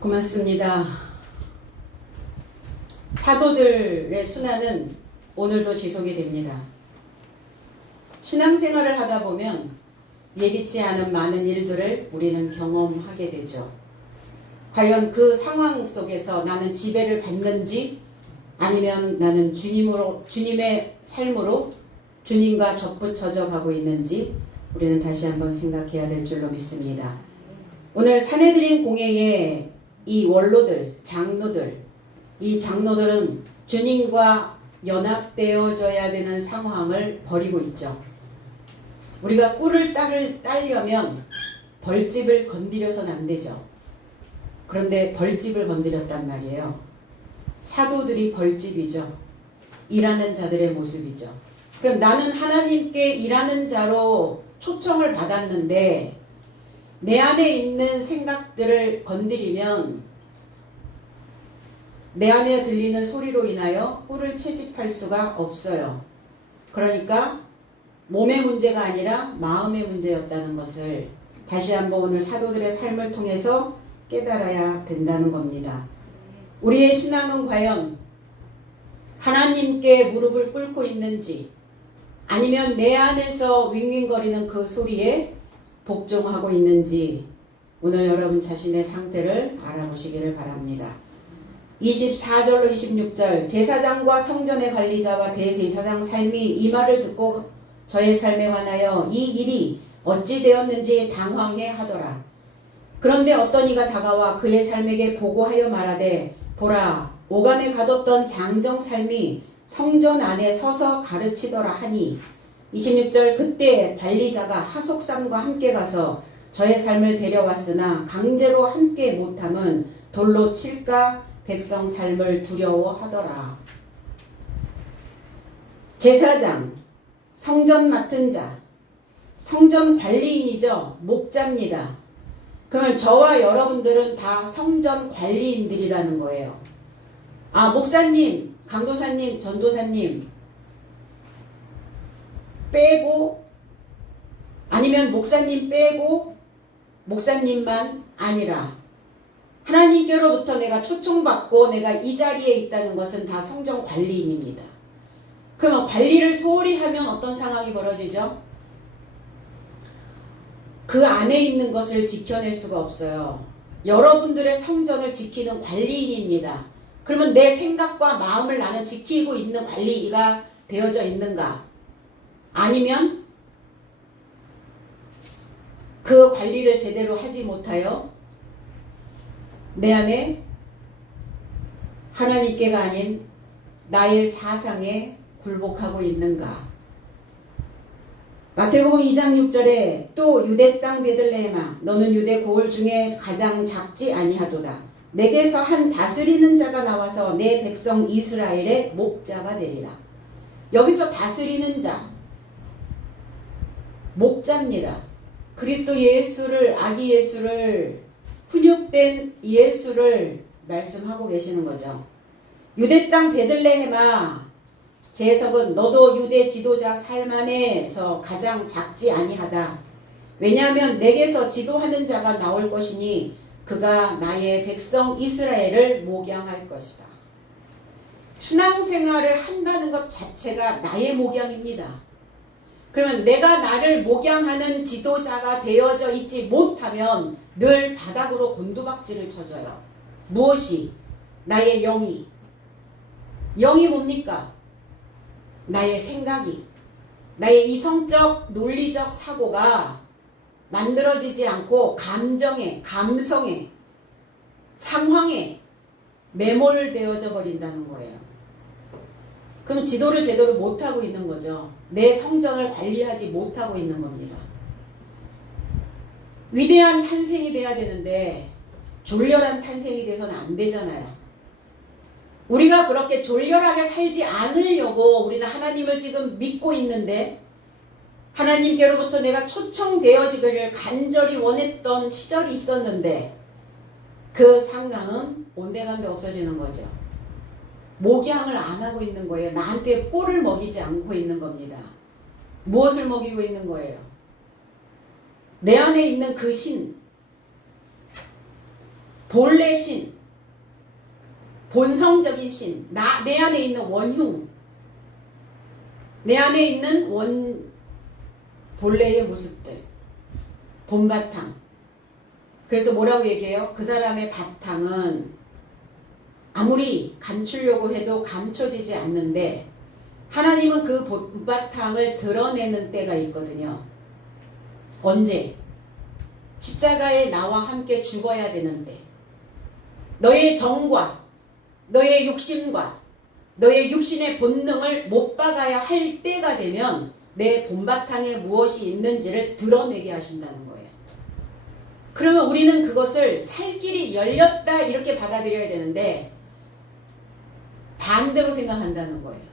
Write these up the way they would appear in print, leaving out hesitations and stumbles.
고맙습니다. 사도들의 순환은 오늘도 지속이 됩니다. 신앙생활을 하다 보면 예기치 않은 많은 일들을 우리는 경험하게 되죠. 과연 그 상황 속에서 나는 지배를 받는지 아니면 나는 주님의 삶으로 주님과 접붙여져 가고 있는지 우리는 다시 한번 생각해야 될 줄로 믿습니다. 오늘 사내들인 공회의 이 원로들, 장로들, 이 장로들은 주님과 연합되어져야 되는 상황을 벌이고 있죠. 우리가 꿀을 따려면 벌집을 건드려서는 안 되죠. 그런데 벌집을 건드렸단 말이에요. 사도들이 벌집이죠. 일하는 자들의 모습이죠. 그럼 나는 하나님께 일하는 자로 초청을 받았는데 내 안에 있는 생각들을 건드리면 내 안에 들리는 소리로 인하여 꿀을 채집할 수가 없어요. 그러니까 몸의 문제가 아니라 마음의 문제였다는 것을 다시 한번 오늘 사도들의 삶을 통해서 깨달아야 된다는 겁니다. 우리의 신앙은 과연 하나님께 무릎을 꿇고 있는지 아니면 내 안에서 윙윙거리는 그 소리에 복종하고 있는지 오늘 여러분 자신의 상태를 알아보시기를 바랍니다. 24절로 26절 제사장과 성전의 관리자와 대제사장 삶이 이 말을 듣고 저의 삶에 관하여 이 일이 어찌 되었는지 당황해 하더라. 그런데 어떤 이가 다가와 그의 삶에게 보고하여 말하되 보라 오간에 가뒀던 장정 삶이 성전 안에 서서 가르치더라 하니 26절 그때 관리자가 하속삼과 함께 가서 저의 삶을 데려왔으나 강제로 함께 못함은 돌로 칠까 백성 삶을 두려워하더라. 제사장, 성전 맡은 자, 성전 관리인이죠. 목자입니다. 그러면 저와 여러분들은 다 성전 관리인들이라는 거예요. 아, 목사님, 강도사님, 전도사님 빼고 아니면 목사님 빼고 목사님만 아니라 하나님께로부터 내가 초청받고 내가 이 자리에 있다는 것은 다 성전 관리인입니다. 그러면 관리를 소홀히 하면 어떤 상황이 벌어지죠? 그 안에 있는 것을 지켜낼 수가 없어요. 여러분들의 성전을 지키는 관리인입니다. 그러면 내 생각과 마음을 나는 지키고 있는 관리가 되어져 있는가? 아니면 그 관리를 제대로 하지 못하여 내 안에 하나님께가 아닌 나의 사상에 굴복하고 있는가? 마태복음 2장 6절에 또 유대 땅 베들레헴아 너는 유대 고을 중에 가장 작지 아니하도다. 내게서 한 다스리는 자가 나와서 내 백성 이스라엘의 목자가 되리라. 여기서 다스리는 자 목자입니다. 그리스도 예수를 아기 예수를 훈육된 예수를 말씀하고 계시는 거죠. 유대 땅 베들레헴아 제 해석은 너도 유대 지도자 삶 안에서 가장 작지 아니하다. 왜냐하면 내게서 지도하는 자가 나올 것이니 그가 나의 백성 이스라엘을 목양할 것이다. 신앙생활을 한다는 것 자체가 나의 목양입니다. 그러면 내가 나를 목양하는 지도자가 되어져 있지 못하면 늘 바닥으로 곤두박질을 쳐져요. 무엇이? 나의 영이. 영이 뭡니까? 나의 생각이. 나의 이성적, 논리적 사고가 만들어지지 않고 감정에, 감성에, 상황에 매몰되어져 버린다는 거예요. 그럼 지도를 제대로 못하고 있는 거죠. 내 성전을 관리하지 못하고 있는 겁니다. 위대한 탄생이 돼야 되는데 졸렬한 탄생이 돼서는 안 되잖아요. 우리가 그렇게 졸렬하게 살지 않으려고 우리는 하나님을 지금 믿고 있는데 하나님께로부터 내가 초청되어지기를 간절히 원했던 시절이 있었는데 그 상황은 온데간데 없어지는 거죠. 목양을 안 하고 있는 거예요. 나한테 꼴을 먹이지 않고 있는 겁니다. 무엇을 먹이고 있는 거예요? 내 안에 있는 그 신, 본래 신, 본성적인 신, 내 안에 있는 원흉, 내 안에 있는 본래의 모습들, 본바탕. 그래서 뭐라고 얘기해요? 그 사람의 바탕은 아무리 감추려고 해도 감춰지지 않는데 하나님은 그 본바탕을 드러내는 때가 있거든요. 언제? 십자가에 나와 함께 죽어야 되는 때. 너의 정과 너의 욕심과 너의 육신의 본능을 못 박아야 할 때가 되면 내 본바탕에 무엇이 있는지를 드러내게 하신다는 거예요. 그러면 우리는 그것을 살 길이 열렸다 이렇게 받아들여야 되는데 반대로 생각한다는 거예요.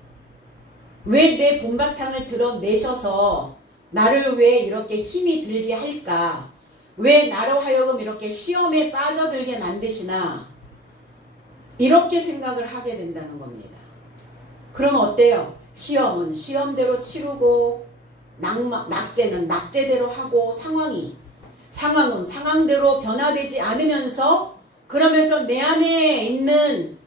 왜 내 본바탕을 드러내셔서 나를 왜 이렇게 힘이 들게 할까? 왜 나로 하여금 이렇게 시험에 빠져들게 만드시나? 이렇게 생각을 하게 된다는 겁니다. 그러면 어때요? 시험은 시험대로 치르고 낙제는 낙제대로 하고 상황은 상황대로 변화되지 않으면서 그러면서 내 안에 있는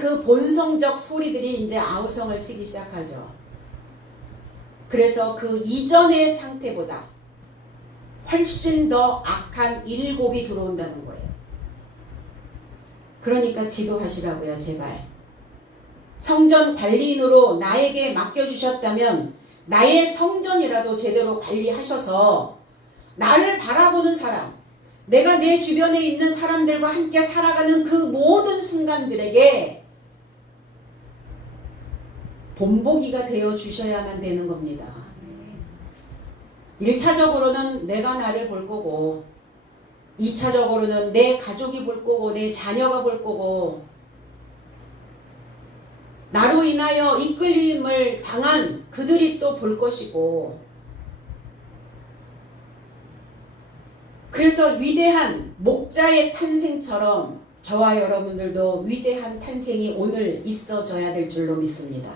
그 본성적 소리들이 이제 아우성을 치기 시작하죠. 그래서 그 이전의 상태보다 훨씬 더 악한 일곱이 들어온다는 거예요. 그러니까 지도하시라고요, 제발. 성전 관리인으로 나에게 맡겨주셨다면 나의 성전이라도 제대로 관리하셔서 나를 바라보는 사람, 내가 내 주변에 있는 사람들과 함께 살아가는 그 모든 순간들에게 본보기가 되어 주셔야만 되는 겁니다. 1차적으로는 내가 나를 볼 거고 2차적으로는 내 가족이 볼 거고 내 자녀가 볼 거고 나로 인하여 이끌림을 당한 그들이 또 볼 것이고 그래서 위대한 목자의 탄생처럼 저와 여러분들도 위대한 탄생이 오늘 있어져야 될 줄로 믿습니다.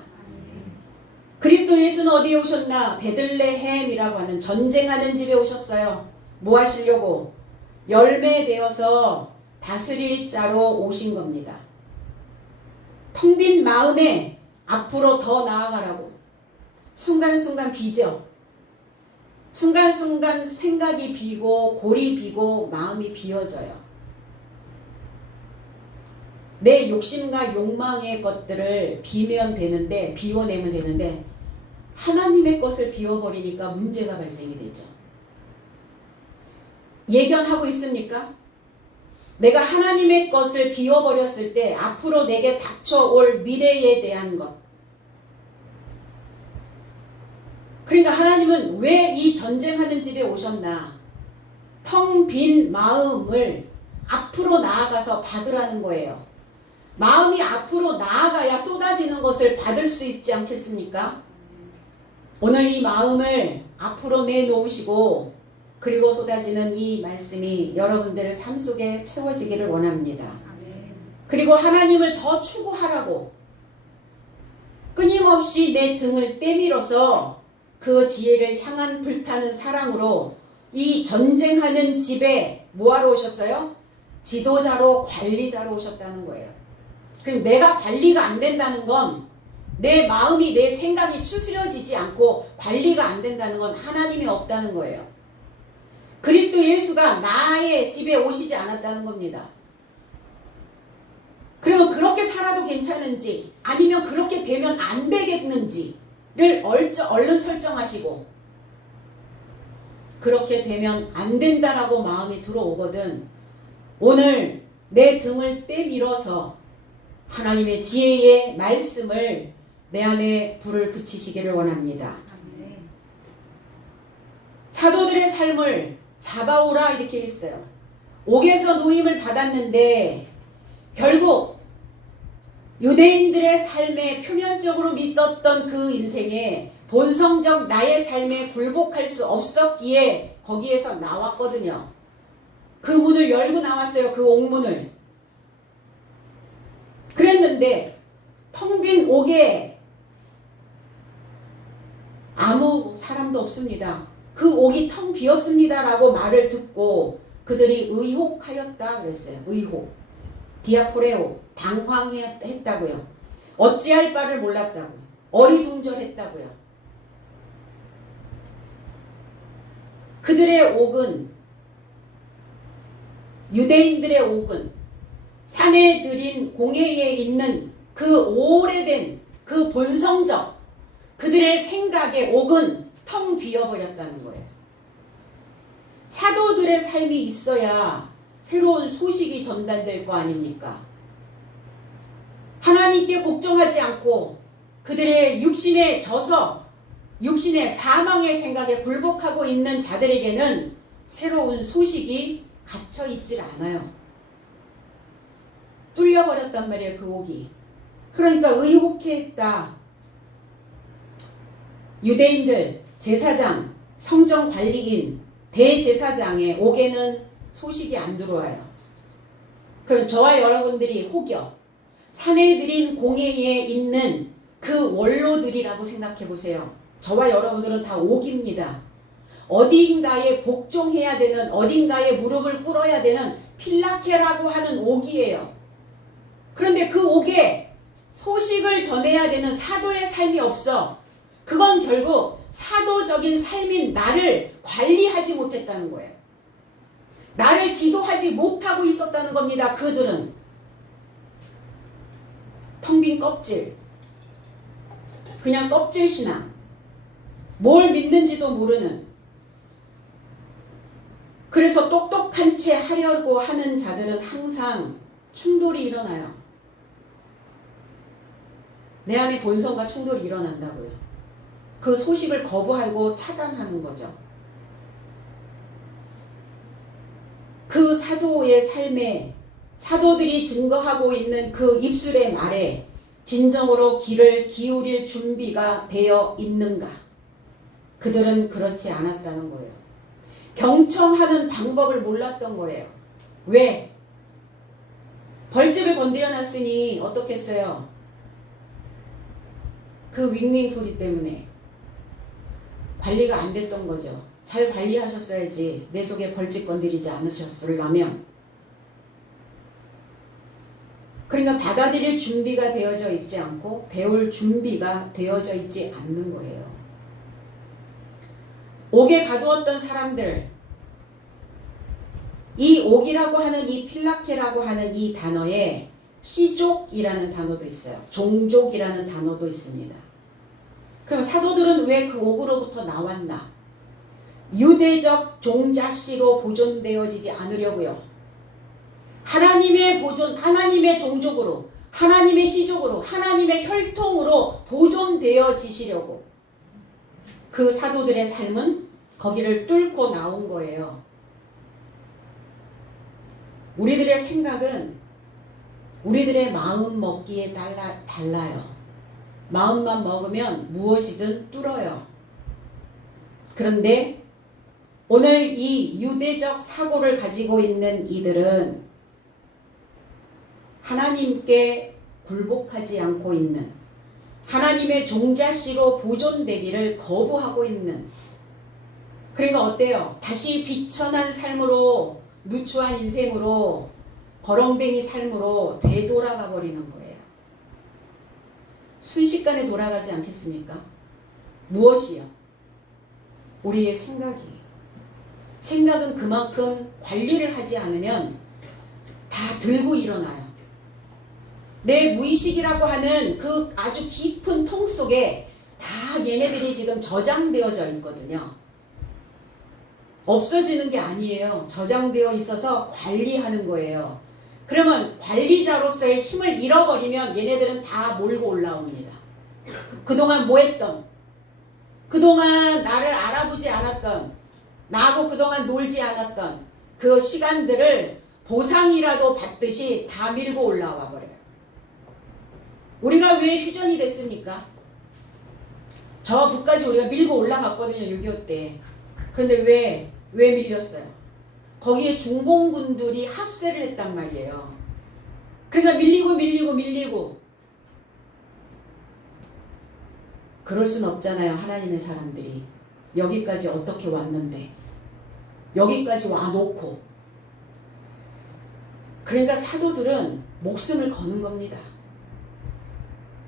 그리스도 예수는 어디에 오셨나? 베들레헴이라고 하는 전쟁하는 집에 오셨어요. 뭐 하시려고? 열매되어서 다스릴 자로 오신 겁니다. 텅 빈 마음에 앞으로 더 나아가라고. 순간순간 비죠. 순간순간 생각이 비고 골이 비고 마음이 비어져요. 내 욕심과 욕망의 것들을 비워내면 되는데 하나님의 것을 비워버리니까 문제가 발생이 되죠. 예견하고 있습니까? 내가 하나님의 것을 비워버렸을 때 앞으로 내게 닥쳐올 미래에 대한 것. 그러니까 하나님은 왜 이 전쟁하는 집에 오셨나? 텅 빈 마음을 앞으로 나아가서 받으라는 거예요. 마음이 앞으로 나아가야 쏟아지는 것을 받을 수 있지 않겠습니까? 오늘 이 마음을 앞으로 내놓으시고 그리고 쏟아지는 이 말씀이 여러분들의 삶 속에 채워지기를 원합니다. 그리고 하나님을 더 추구하라고 끊임없이 내 등을 때밀어서 그 지혜를 향한 불타는 사랑으로 이 전쟁하는 집에 뭐하러 오셨어요? 지도자로 관리자로 오셨다는 거예요. 그럼 내가 관리가 안 된다는 건 내 마음이 내 생각이 추스려지지 않고 관리가 안 된다는 건 하나님이 없다는 거예요. 그리스도 예수가 나의 집에 오시지 않았다는 겁니다. 그러면 그렇게 살아도 괜찮은지 아니면 그렇게 되면 안 되겠는지를 얼른 설정하시고 그렇게 되면 안 된다라고 마음이 들어오거든 오늘 내 등을 떼밀어서 하나님의 지혜의 말씀을 내 안에 불을 붙이시기를 원합니다. 사도들의 삶을 잡아오라 이렇게 했어요. 옥에서 노임을 받았는데 결국 유대인들의 삶에 표면적으로 믿었던 그 인생에 본성적 나의 삶에 굴복할 수 없었기에 거기에서 나왔거든요. 그 문을 열고 나왔어요. 그 옥문을. 그랬는데 텅 빈 옥에 아무 사람도 없습니다. 그 옥이 텅 비었습니다라고 말을 듣고 그들이 의혹하였다 그랬어요. 의혹. 디아포레오. 당황했다고요. 어찌할 바를 몰랐다고요. 어리둥절했다고요. 그들의 옥은, 유대인들의 옥은 산에 들인 공회에 있는 그 오래된 그 본성적 그들의 생각의 옥은 텅 비어버렸다는 거예요. 사도들의 삶이 있어야 새로운 소식이 전달될 거 아닙니까? 하나님께 복종하지 않고 그들의 육신에 져서 육신의 사망의 생각에 굴복하고 있는 자들에게는 새로운 소식이 갇혀 있질 않아요. 뚫려버렸단 말이에요. 그 옥이. 그러니까 의혹했다. 유대인들, 제사장, 성정관리인, 대제사장의 옥에는 소식이 안 들어와요. 그럼 저와 여러분들이 혹여 산에 들인 공회에 있는 그 원로들이라고 생각해 보세요. 저와 여러분들은 다 옥입니다. 어딘가에 복종해야 되는, 어딘가에 무릎을 꿇어야 되는 필라케라고 하는 옥이에요. 그런데 그 옥에 소식을 전해야 되는 사도의 삶이 없어. 그건 결국 사도적인 삶인 나를 관리하지 못했다는 거예요. 나를 지도하지 못하고 있었다는 겁니다. 그들은 텅 빈 껍질, 그냥 껍질 신앙, 뭘 믿는지도 모르는, 그래서 똑똑한 채 하려고 하는 자들은 항상 충돌이 일어나요. 내 안에 본성과 충돌이 일어난다고요. 그 소식을 거부하고 차단하는 거죠. 그 사도의 삶에, 사도들이 증거하고 있는 그 입술의 말에 진정으로 귀를 기울일 준비가 되어 있는가? 그들은 그렇지 않았다는 거예요. 경청하는 방법을 몰랐던 거예요. 왜? 벌집을 건드려 놨으니 어떻겠어요? 그 윙윙 소리 때문에 관리가 안 됐던 거죠. 잘 관리하셨어야지. 내 속에 벌집 건드리지 않으셨으려면. 그러니까 받아들일 준비가 되어져 있지 않고 배울 준비가 되어져 있지 않는 거예요. 옥에 가두었던 사람들, 이 옥이라고 하는 이 필라케라고 하는 이 단어에 시족이라는 단어도 있어요. 종족이라는 단어도 있습니다. 그럼 사도들은 왜 그 옥으로부터 나왔나? 유대적 종자씨로 보존되어지지 않으려고요. 하나님의 보존, 하나님의 종족으로, 하나님의 시족으로, 하나님의 혈통으로 보존되어지시려고. 그 사도들의 삶은 거기를 뚫고 나온 거예요. 우리들의 생각은 우리들의 마음 먹기에 달라요. 마음만 먹으면 무엇이든 뚫어요. 그런데 오늘 이 유대적 사고를 가지고 있는 이들은 하나님께 굴복하지 않고 있는, 하나님의 종자씨로 보존되기를 거부하고 있는, 그러니까 어때요? 다시 비천한 삶으로, 누추한 인생으로, 거렁뱅이 삶으로 되돌아가 버리는 거예요. 순식간에 돌아가지 않겠습니까? 무엇이요? 우리의 생각이에요. 생각은 그만큼 관리를 하지 않으면 다 들고 일어나요. 내 무의식이라고 하는 그 아주 깊은 통 속에 다 얘네들이 지금 저장되어져 있거든요. 없어지는 게 아니에요. 저장되어 있어서 관리하는 거예요. 그러면 관리자로서의 힘을 잃어버리면 얘네들은 다 몰고 올라옵니다. 그동안 뭐 했던, 그동안 나를 알아보지 않았던, 나하고 그동안 놀지 않았던 그 시간들을 보상이라도 받듯이 다 밀고 올라와 버려요. 우리가 왜 휴전이 됐습니까? 저 북까지 우리가 밀고 올라갔거든요. 6.25 때. 그런데 왜 밀렸어요? 거기에 중공군들이 합세를 했단 말이에요. 그러니까 밀리고 그럴 순 없잖아요. 하나님의 사람들이 여기까지 어떻게 왔는데, 여기까지 와놓고 그러니까 사도들은 목숨을 거는 겁니다.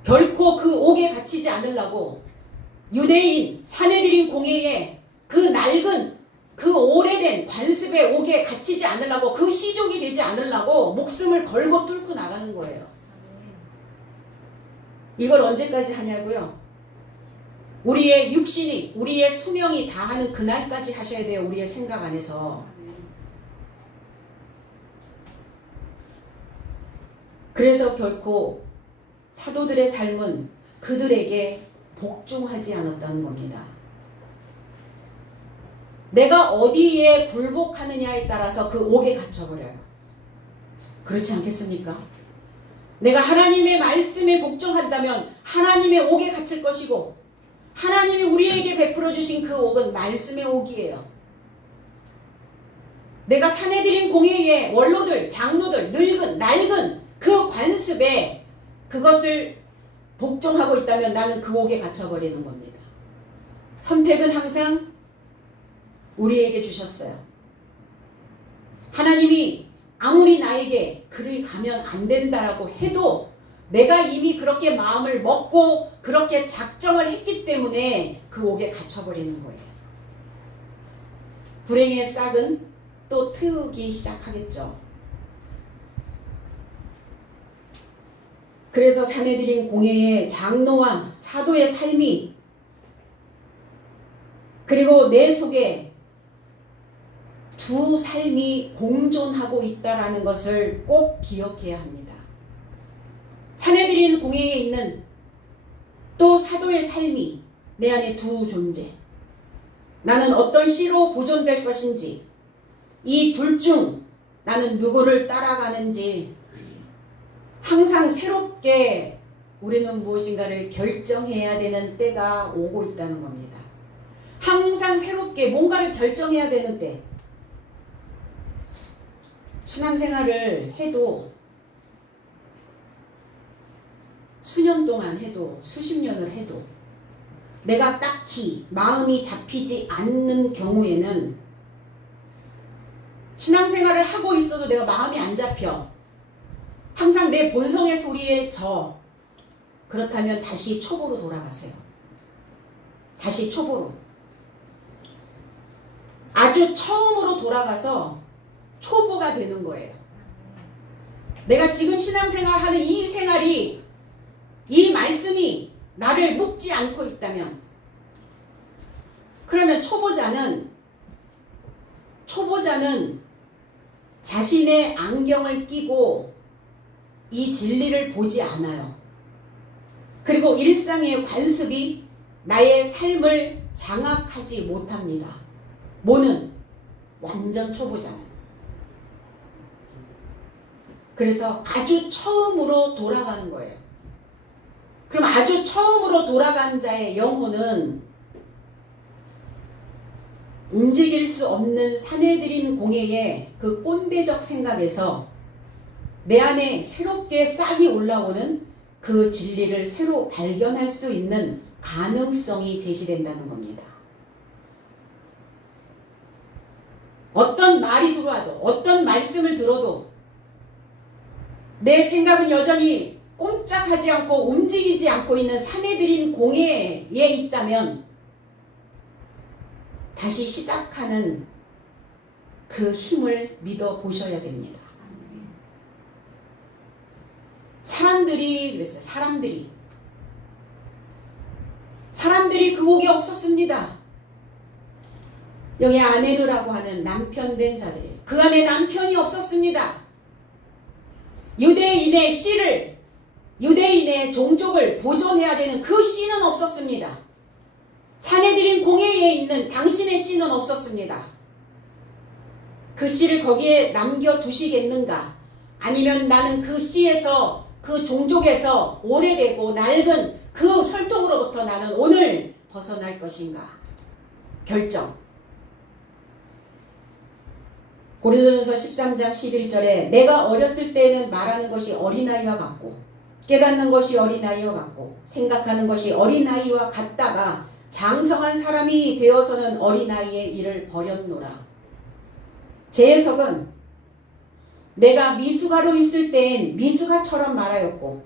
결코 그 옥에 갇히지 않으려고 유대인 사내들인 공회에 그 낡은 그 오래된 관습의 옥에 갇히지 않으려고 그 시족이 되지 않으려고 목숨을 걸고 뚫고 나가는 거예요. 이걸 언제까지 하냐고요? 우리의 육신이 우리의 수명이 다하는 그날까지 하셔야 돼요. 우리의 생각 안에서. 그래서 결코 사도들의 삶은 그들에게 복종하지 않았다는 겁니다. 내가 어디에 굴복하느냐에 따라서 그 옥에 갇혀버려요. 그렇지 않겠습니까? 내가 하나님의 말씀에 복종한다면 하나님의 옥에 갇힐 것이고 하나님이 우리에게 베풀어 주신 그 옥은 말씀의 옥이에요. 내가 사내들인 공회의 원로들, 장로들, 낡은 그 관습에 그것을 복종하고 있다면 나는 그 옥에 갇혀버리는 겁니다. 선택은 항상 우리에게 주셨어요. 하나님이 아무리 나에게 그리 가면 안 된다라고 해도 내가 이미 그렇게 마음을 먹고 그렇게 작정을 했기 때문에 그 옥에 갇혀버리는 거예요. 불행의 싹은 또 트기 시작하겠죠. 그래서 사내들인 공회의 장로와 사도의 삶이 그리고 내 속에 두 삶이 공존하고 있다는 것을 꼭 기억해야 합니다. 사내들인 공회에 있는 또 사도의 삶이 내 안에 두 존재. 나는 어떤 씨로 보존될 것인지, 이 둘 중 나는 누구를 따라가는지 항상 새롭게 우리는 무엇인가를 결정해야 되는 때가 오고 있다는 겁니다. 항상 새롭게 뭔가를 결정해야 되는 때. 신앙생활을 해도 수년 동안 해도 수십 년을 해도 내가 딱히 마음이 잡히지 않는 경우에는 신앙생활을 하고 있어도 내가 마음이 안 잡혀. 항상 내 본성의 소리에 그렇다면 다시 초보로 돌아가세요. 다시 초보로. 아주 처음으로 돌아가서 초보가 되는 거예요. 내가 지금 신앙생활하는 이 생활이 이 말씀이 나를 묶지 않고 있다면 그러면 초보자는 자신의 안경을 끼고 이 진리를 보지 않아요. 그리고 일상의 관습이 나의 삶을 장악하지 못합니다. 뭐는 완전 초보잖아요. 그래서 아주 처음으로 돌아가는 거예요. 그럼 아주 처음으로 돌아간 자의 영혼은 움직일 수 없는 사내들인 공회의 그 꼰대적 생각에서 내 안에 새롭게 싹이 올라오는 그 진리를 새로 발견할 수 있는 가능성이 제시된다는 겁니다. 어떤 말이 들어와도 어떤 말씀을 들어도 내 생각은 여전히 꼼짝하지 않고 움직이지 않고 있는 사내들인 공회에 있다면 다시 시작하는 그 힘을 믿어보셔야 됩니다. 사람들이 그랬어요. 사람들이 그 옥에 없었습니다. 여기 아네르라고 하는 남편 된 자들이 그 안에 남편이 없었습니다. 유대인의 씨를 유대인의 종족을 보존해야 되는 그 씨는 없었습니다. 사내들인 공회에 있는 당신의 씨는 없었습니다. 그 씨를 거기에 남겨두시겠는가? 아니면 나는 그 씨에서 그 종족에서 오래되고 낡은 그 혈통으로부터 나는 오늘 벗어날 것인가? 결정. 고린도전서 13장 11절에 내가 어렸을 때에는 말하는 것이 어린아이와 같고 깨닫는 것이 어린아이와 같고 생각하는 것이 어린아이와 같다가 장성한 사람이 되어서는 어린아이의 일을 버렸노라. 제 해석은 내가 미숙아로 있을 땐 미숙아처럼 말하였고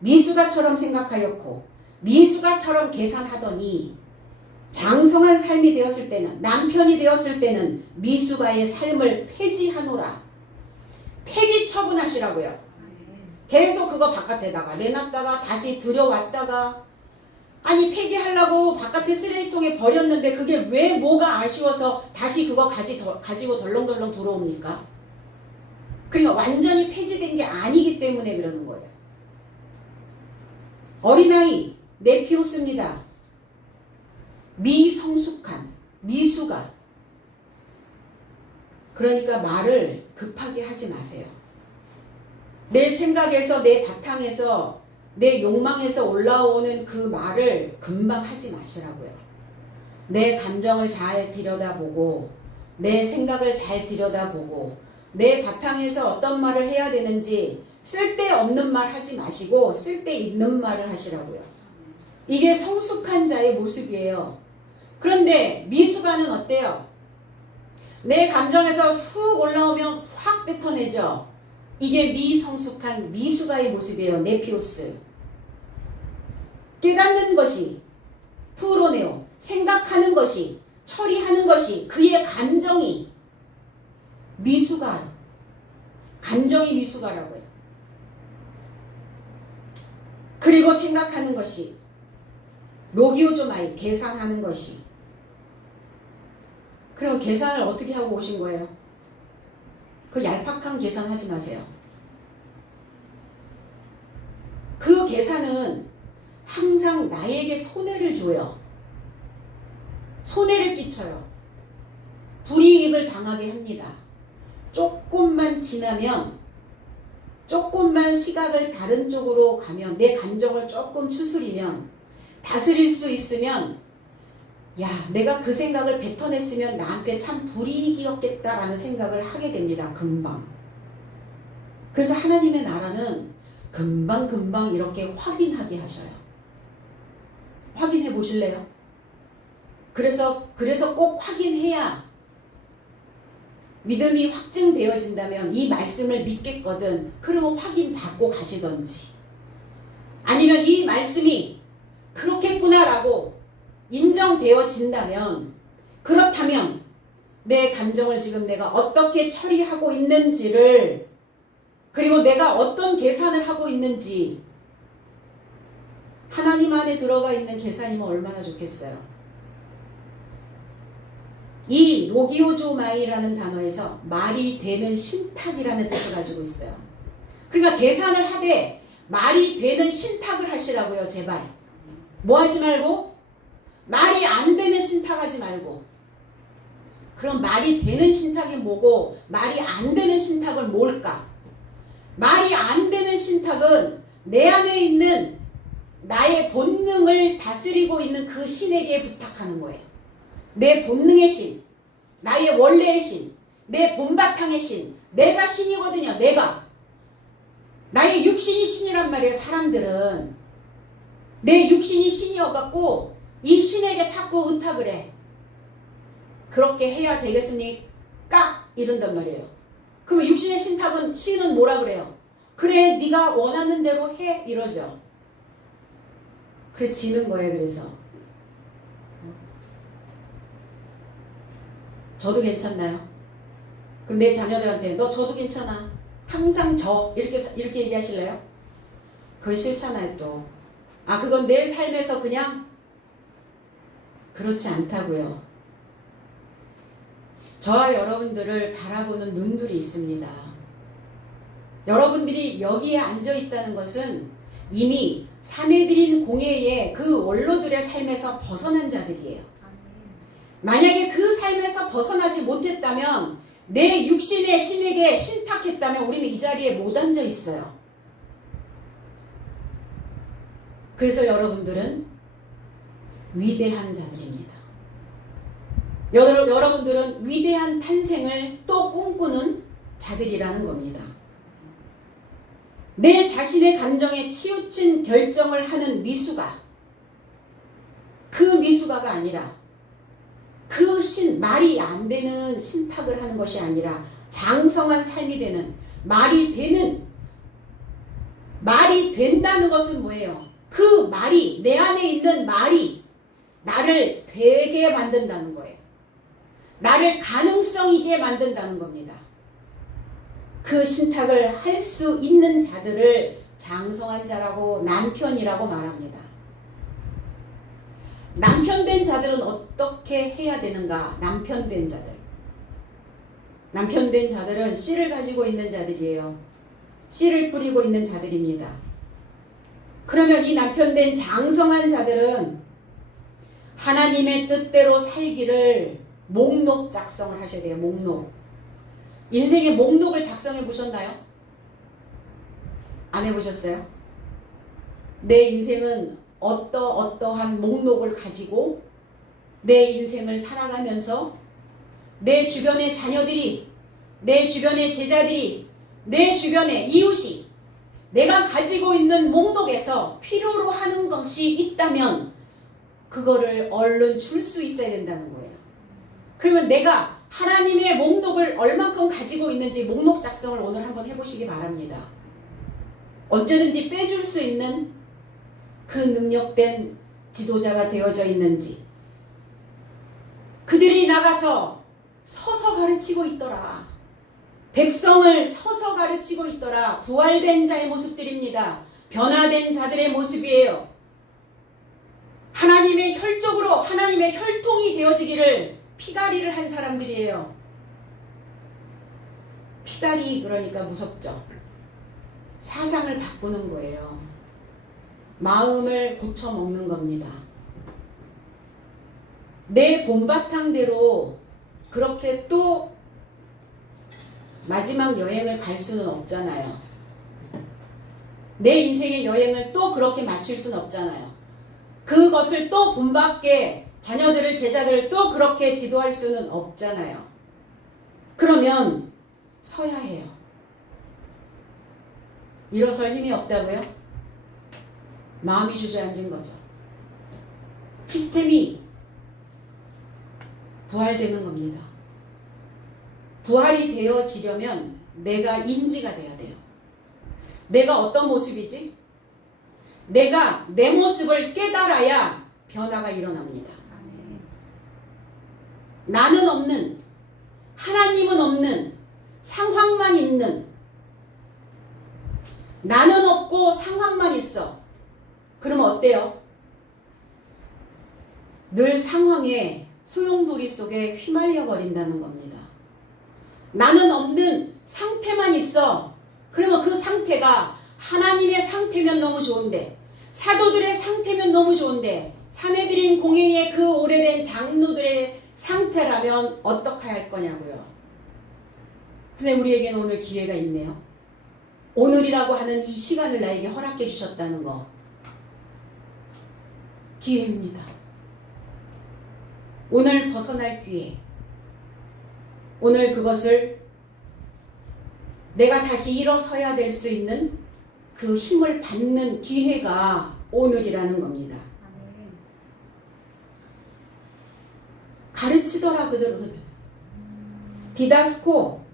미숙아처럼 생각하였고 미숙아처럼 계산하더니 장성한 삶이 되었을 때는 남편이 되었을 때는 미숙아의 삶을 폐지하노라. 폐기 처분하시라고요. 계속 그거 바깥에다가 내놨다가 다시 들여왔다가 아니 폐기하려고 바깥에 쓰레기통에 버렸는데 그게 왜 뭐가 아쉬워서 다시 그거 가지고 덜렁덜렁 들어옵니까? 그러니까 완전히 폐지된 게 아니기 때문에 그러는 거예요. 어린아이 네피우스입니다. 미성숙한 미숙아. 그러니까 말을 급하게 하지 마세요. 내 생각에서 내 바탕에서 내 욕망에서 올라오는 그 말을 금방 하지 마시라고요. 내 감정을 잘 들여다보고 내 생각을 잘 들여다보고 내 바탕에서 어떤 말을 해야 되는지 쓸데없는 말 하지 마시고 쓸데있는 말을 하시라고요. 이게 성숙한 자의 모습이에요. 그런데 미숙아는 어때요? 내 감정에서 훅 올라오면 확 뱉어내죠. 이게 미성숙한 미숙아의 모습이에요. 네피우스. 깨닫는 것이 프로네오 생각하는 것이 처리하는 것이 그의 감정이 미숙아 감정이 미숙아라고요. 그리고 생각하는 것이 로기오조마이 계산하는 것이. 그럼 계산을 어떻게 하고 오신 거예요? 그 얄팍한 계산하지 마세요. 그 계산은 항상 나에게 손해를 줘요. 손해를 끼쳐요. 불이익을 당하게 합니다. 조금만 지나면 조금만 시각을 다른 쪽으로 가면 내 감정을 조금 추스리면 다스릴 수 있으면 야 내가 그 생각을 뱉어냈으면 나한테 참 불이익이었겠다라는 생각을 하게 됩니다. 금방. 그래서 하나님의 나라는 금방 이렇게 확인하게 하셔요. 확인해 보실래요? 그래서 꼭 확인해야 믿음이 확증되어진다면 이 말씀을 믿겠거든. 그러면 확인 받고 가시던지 아니면 이 말씀이 그렇겠구나라고 인정되어진다면 그렇다면 내 감정을 지금 내가 어떻게 처리하고 있는지를 그리고 내가 어떤 계산을 하고 있는지 하나님 안에 들어가 있는 계산이면 얼마나 좋겠어요. 이 로기오조마이라는 단어에서 말이 되는 신탁이라는 뜻을 가지고 있어요. 그러니까 계산을 하되 말이 되는 신탁을 하시라고요. 제발. 뭐 하지 말고? 말이 안 되는 신탁하지 말고. 그럼 말이 되는 신탁이 뭐고 말이 안 되는 신탁은 뭘까? 말이 안 되는 신탁은 내 안에 있는 나의 본능을 다스리고 있는 그 신에게 부탁하는 거예요. 내 본능의 신, 나의 원래의 신, 내 본바탕의 신, 내가 신이거든요. 내가. 나의 육신이 신이란 말이에요. 사람들은. 내 육신이 신이어갖고 이 신에게 자꾸 의탁을 해. 그렇게 해야 되겠습니까? 이런단 말이에요. 그러면 육신의 신은 뭐라 그래요? 그래 네가 원하는 대로 해 이러죠. 그래 지는 거예요. 그래서 저도 괜찮나요? 그럼 내 자녀들한테 너 저도 괜찮아. 항상 이렇게 얘기하실래요? 그건 싫잖아요 또. 그건 내 삶에서 그냥 그렇지 않다고요. 저와 여러분들을 바라보는 눈들이 있습니다. 여러분들이 여기에 앉아 있다는 것은 이미 사내들인 공예의 그 원로들의 삶에서 벗어난 자들이에요. 만약에 그 삶에서 벗어나지 못했다면 내 육신의 신에게 신탁했다면 우리는 이 자리에 못 앉아 있어요. 그래서 여러분들은 위대한 자들입니다. 여러분들은 위대한 탄생을 또 꿈꾸는 자들이라는 겁니다. 내 자신의 감정에 치우친 결정을 하는 미숙아, 그 미숙아가 아니라 그 말이 안 되는 신탁을 하는 것이 아니라 장성한 삶이 되는 말이 된다는 것은 뭐예요? 그 말이, 내 안에 있는 말이 나를 되게 만든다는 거예요. 나를 가능성 있게 만든다는 겁니다. 그 신탁을 할 수 있는 자들을 장성한 자라고, 남편이라고 말합니다. 남편된 자들은 어떻게 해야 되는가? 남편된 자들은 씨를 가지고 있는 자들이에요. 씨를 뿌리고 있는 자들입니다. 그러면 이 남편된 장성한 자들은 하나님의 뜻대로 살기를 목록 작성을 하셔야 돼요. 목록. 인생의 목록을 작성해 보셨나요? 안 해보셨어요? 내 인생은 어떠한 목록을 가지고 내 인생을 살아가면서 내 주변의 자녀들이, 내 주변의 제자들이, 내 주변의 이웃이 내가 가지고 있는 목록에서 필요로 하는 것이 있다면 그거를 얼른 줄 수 있어야 된다는 거예요. 그러면 내가 하나님의 목록을 얼만큼 가지고 있는지 목록 작성을 오늘 한번 해보시기 바랍니다. 언제든지 빼줄 수 있는 그 능력된 지도자가 되어져 있는지. 그들이 나가서 서서 가르치고 있더라. 백성을 서서 가르치고 있더라. 부활된 자의 모습들입니다. 변화된 자들의 모습이에요. 하나님의 혈족으로, 하나님의 혈통이 되어지기를 피가리를 한 사람들이에요. 피가리 그러니까 무섭죠. 사상을 바꾸는 거예요. 마음을 고쳐먹는 겁니다. 내 본바탕대로 그렇게 또 마지막 여행을 갈 수는 없잖아요. 내 인생의 여행을 또 그렇게 마칠 수는 없잖아요. 그것을 또 본받게 자녀들을, 제자들을 또 그렇게 지도할 수는 없잖아요. 그러면 서야 해요. 일어설 힘이 없다고요? 마음이 주저앉은 거죠. 시스템이 부활되는 겁니다. 부활이 되어지려면 내가 인지가 돼야 돼요. 내가 어떤 모습이지? 내가 내 모습을 깨달아야 변화가 일어납니다. 나는 없는, 하나님은 없는 상황만 있는, 나는 없고 상황만 있어. 그러면 어때요? 늘 상황의 소용돌이 속에 휘말려 버린다는 겁니다. 나는 없는 상태만 있어. 그러면 그 상태가 하나님의 상태면 너무 좋은데, 사도들의 상태면 너무 좋은데, 사내들인 공회의 그 오래된 장로들의 상태라면 어떻게 할 거냐고요. 근데 우리에게는 오늘 기회가 있네요. 오늘이라고 하는 이 시간을 나에게 허락해 주셨다는 거. 기회입니다. 오늘 벗어날 기회. 오늘 그것을 내가 다시 일어서야 될 수 있는 그 힘을 받는 기회가 오늘이라는 겁니다. 가르치더라 그들. 디다스코,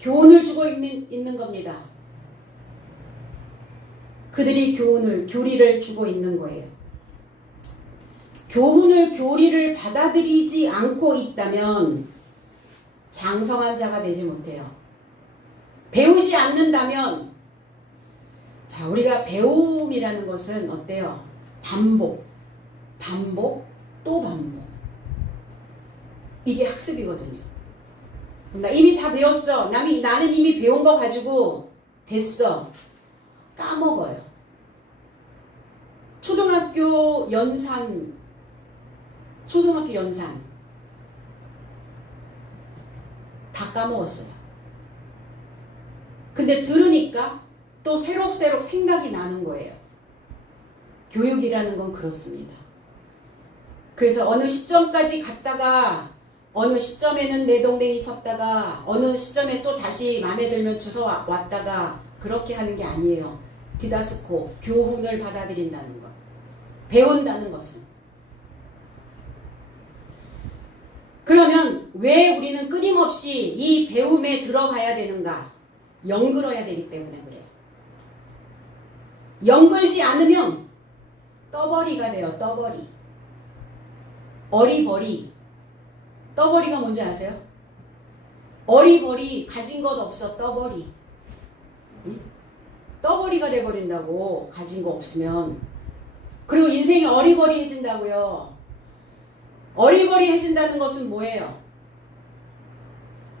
교훈을 주고 있는 겁니다. 그들이 교리를 주고 있는 거예요. 교리를 받아들이지 않고 있다면 장성한 자가 되지 못해요. 배우지 않는다면, 자, 우리가 배움이라는 것은 어때요? 반복, 또 반복. 이게 학습이거든요. 나 이미 다 배웠어. 나는 이미 배운 거 가지고 됐어. 까먹어요. 초등학교 연산 다 까먹었어요. 근데 들으니까 또 새록새록 생각이 나는 거예요. 교육이라는 건 그렇습니다. 그래서 어느 시점까지 갔다가 어느 시점에는 내동댕이 쳤다가 어느 시점에 또 다시 마음에 들면 주워 왔다가 그렇게 하는 게 아니에요. 디다스코, 교훈을 받아들인다는 것. 배운다는 것은. 그러면 왜 우리는 끊임없이 이 배움에 들어가야 되는가? 영글어야 되기 때문에 그래요. 영글지 않으면 떠버리가 돼요. 떠버리. 어리버리. 떠버리가 뭔지 아세요? 어리버리 가진 것 없어 떠버리. 떠버리가 돼버린다고 가진 거 없으면. 그리고 인생이 어리버리해진다고요. 어리버리해진다는 것은 뭐예요?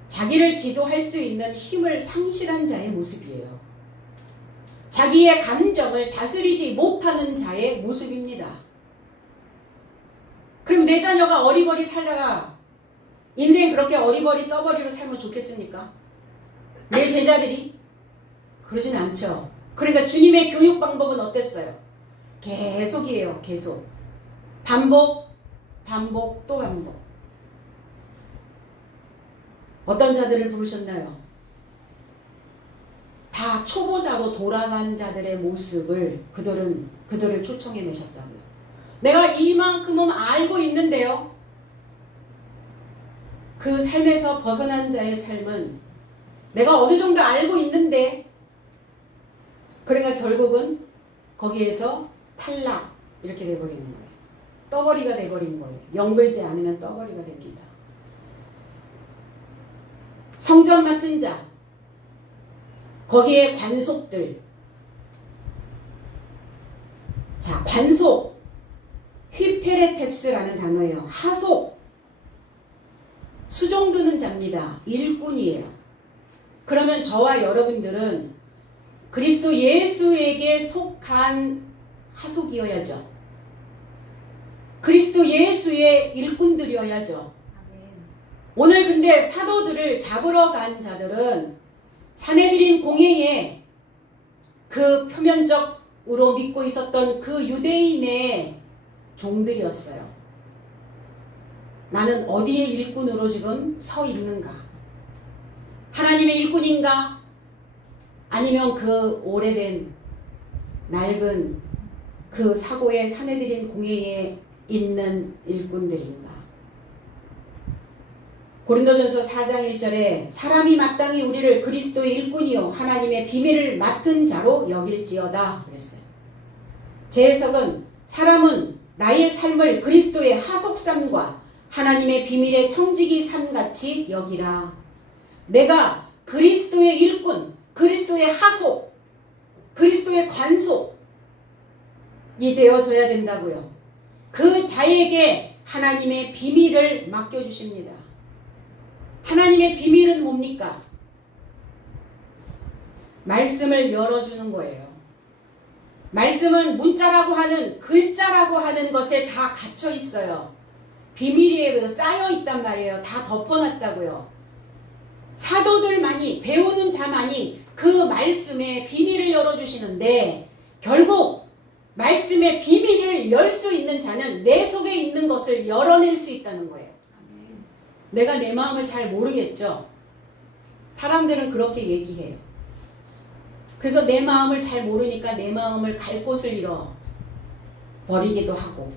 자기를 지도할 수 있는 힘을 상실한 자의 모습이에요. 자기의 감정을 다스리지 못하는 자의 모습입니다. 그럼 내 자녀가 어리버리 살다가 인생 그렇게 어리버리 떠버리로 살면 좋겠습니까? 내 제자들이? 그러진 않죠. 그러니까 주님의 교육 방법은 어땠어요? 계속이에요. 계속. 반복, 반복, 또 반복. 어떤 자들을 부르셨나요? 다 초보자로 돌아간 자들의 모습을 그들을 초청해내셨다고요. 내가 이만큼은 알고 있는데요. 그 삶에서 벗어난 자의 삶은 내가 어느 정도 알고 있는데 그러니까 결국은 거기에서 탈락 이렇게 돼버리는 거예요. 떠버리가 돼버린 거예요. 영글지 않으면 떠버리가 됩니다. 성전 맡은 자 거기에 관속들. 자, 관속. 휘페레테스라는 단어예요. 하속. 수종 드는 자입니다. 일꾼이에요. 그러면 저와 여러분들은 그리스도 예수에게 속한 하속이어야죠. 그리스도 예수의 일꾼들이어야죠. 오늘 근데 사도들을 잡으러 간 자들은 사내들인 공회에 그 표면적으로 믿고 있었던 그 유대인의 종들이었어요. 나는 어디의 일꾼으로 지금 서 있는가? 하나님의 일꾼인가? 아니면 그 오래된 낡은 그 사고의 사내들인 공회에 있는 일꾼들인가? 고린도전서 4장 1절에 사람이 마땅히 우리를 그리스도의 일꾼이요 하나님의 비밀을 맡은 자로 여길지어다 그랬어요. 제 해석은 사람은 나의 삶을 그리스도의 하속삼과 하나님의 비밀의 청지기 삶같이 여기라. 내가 그리스도의 일꾼, 그리스도의 하속, 그리스도의 관속이 되어져야 된다고요. 그 자에게 하나님의 비밀을 맡겨주십니다. 하나님의 비밀은 뭡니까? 말씀을 열어주는 거예요. 말씀은 문자라고 하는 글자라고 하는 것에 다 갇혀 있어요. 비밀이 쌓여 있단 말이에요. 다 덮어놨다고요. 사도들만이 배우는 자만이 그 말씀의 비밀을 열어주시는데 결국 말씀의 비밀을 열 수 있는 자는 내 속에 있는 것을 열어낼 수 있다는 거예요. 내가 내 마음을 잘 모르겠죠. 사람들은 그렇게 얘기해요. 그래서 내 마음을 잘 모르니까 내 마음을 갈 곳을 잃어 버리기도 하고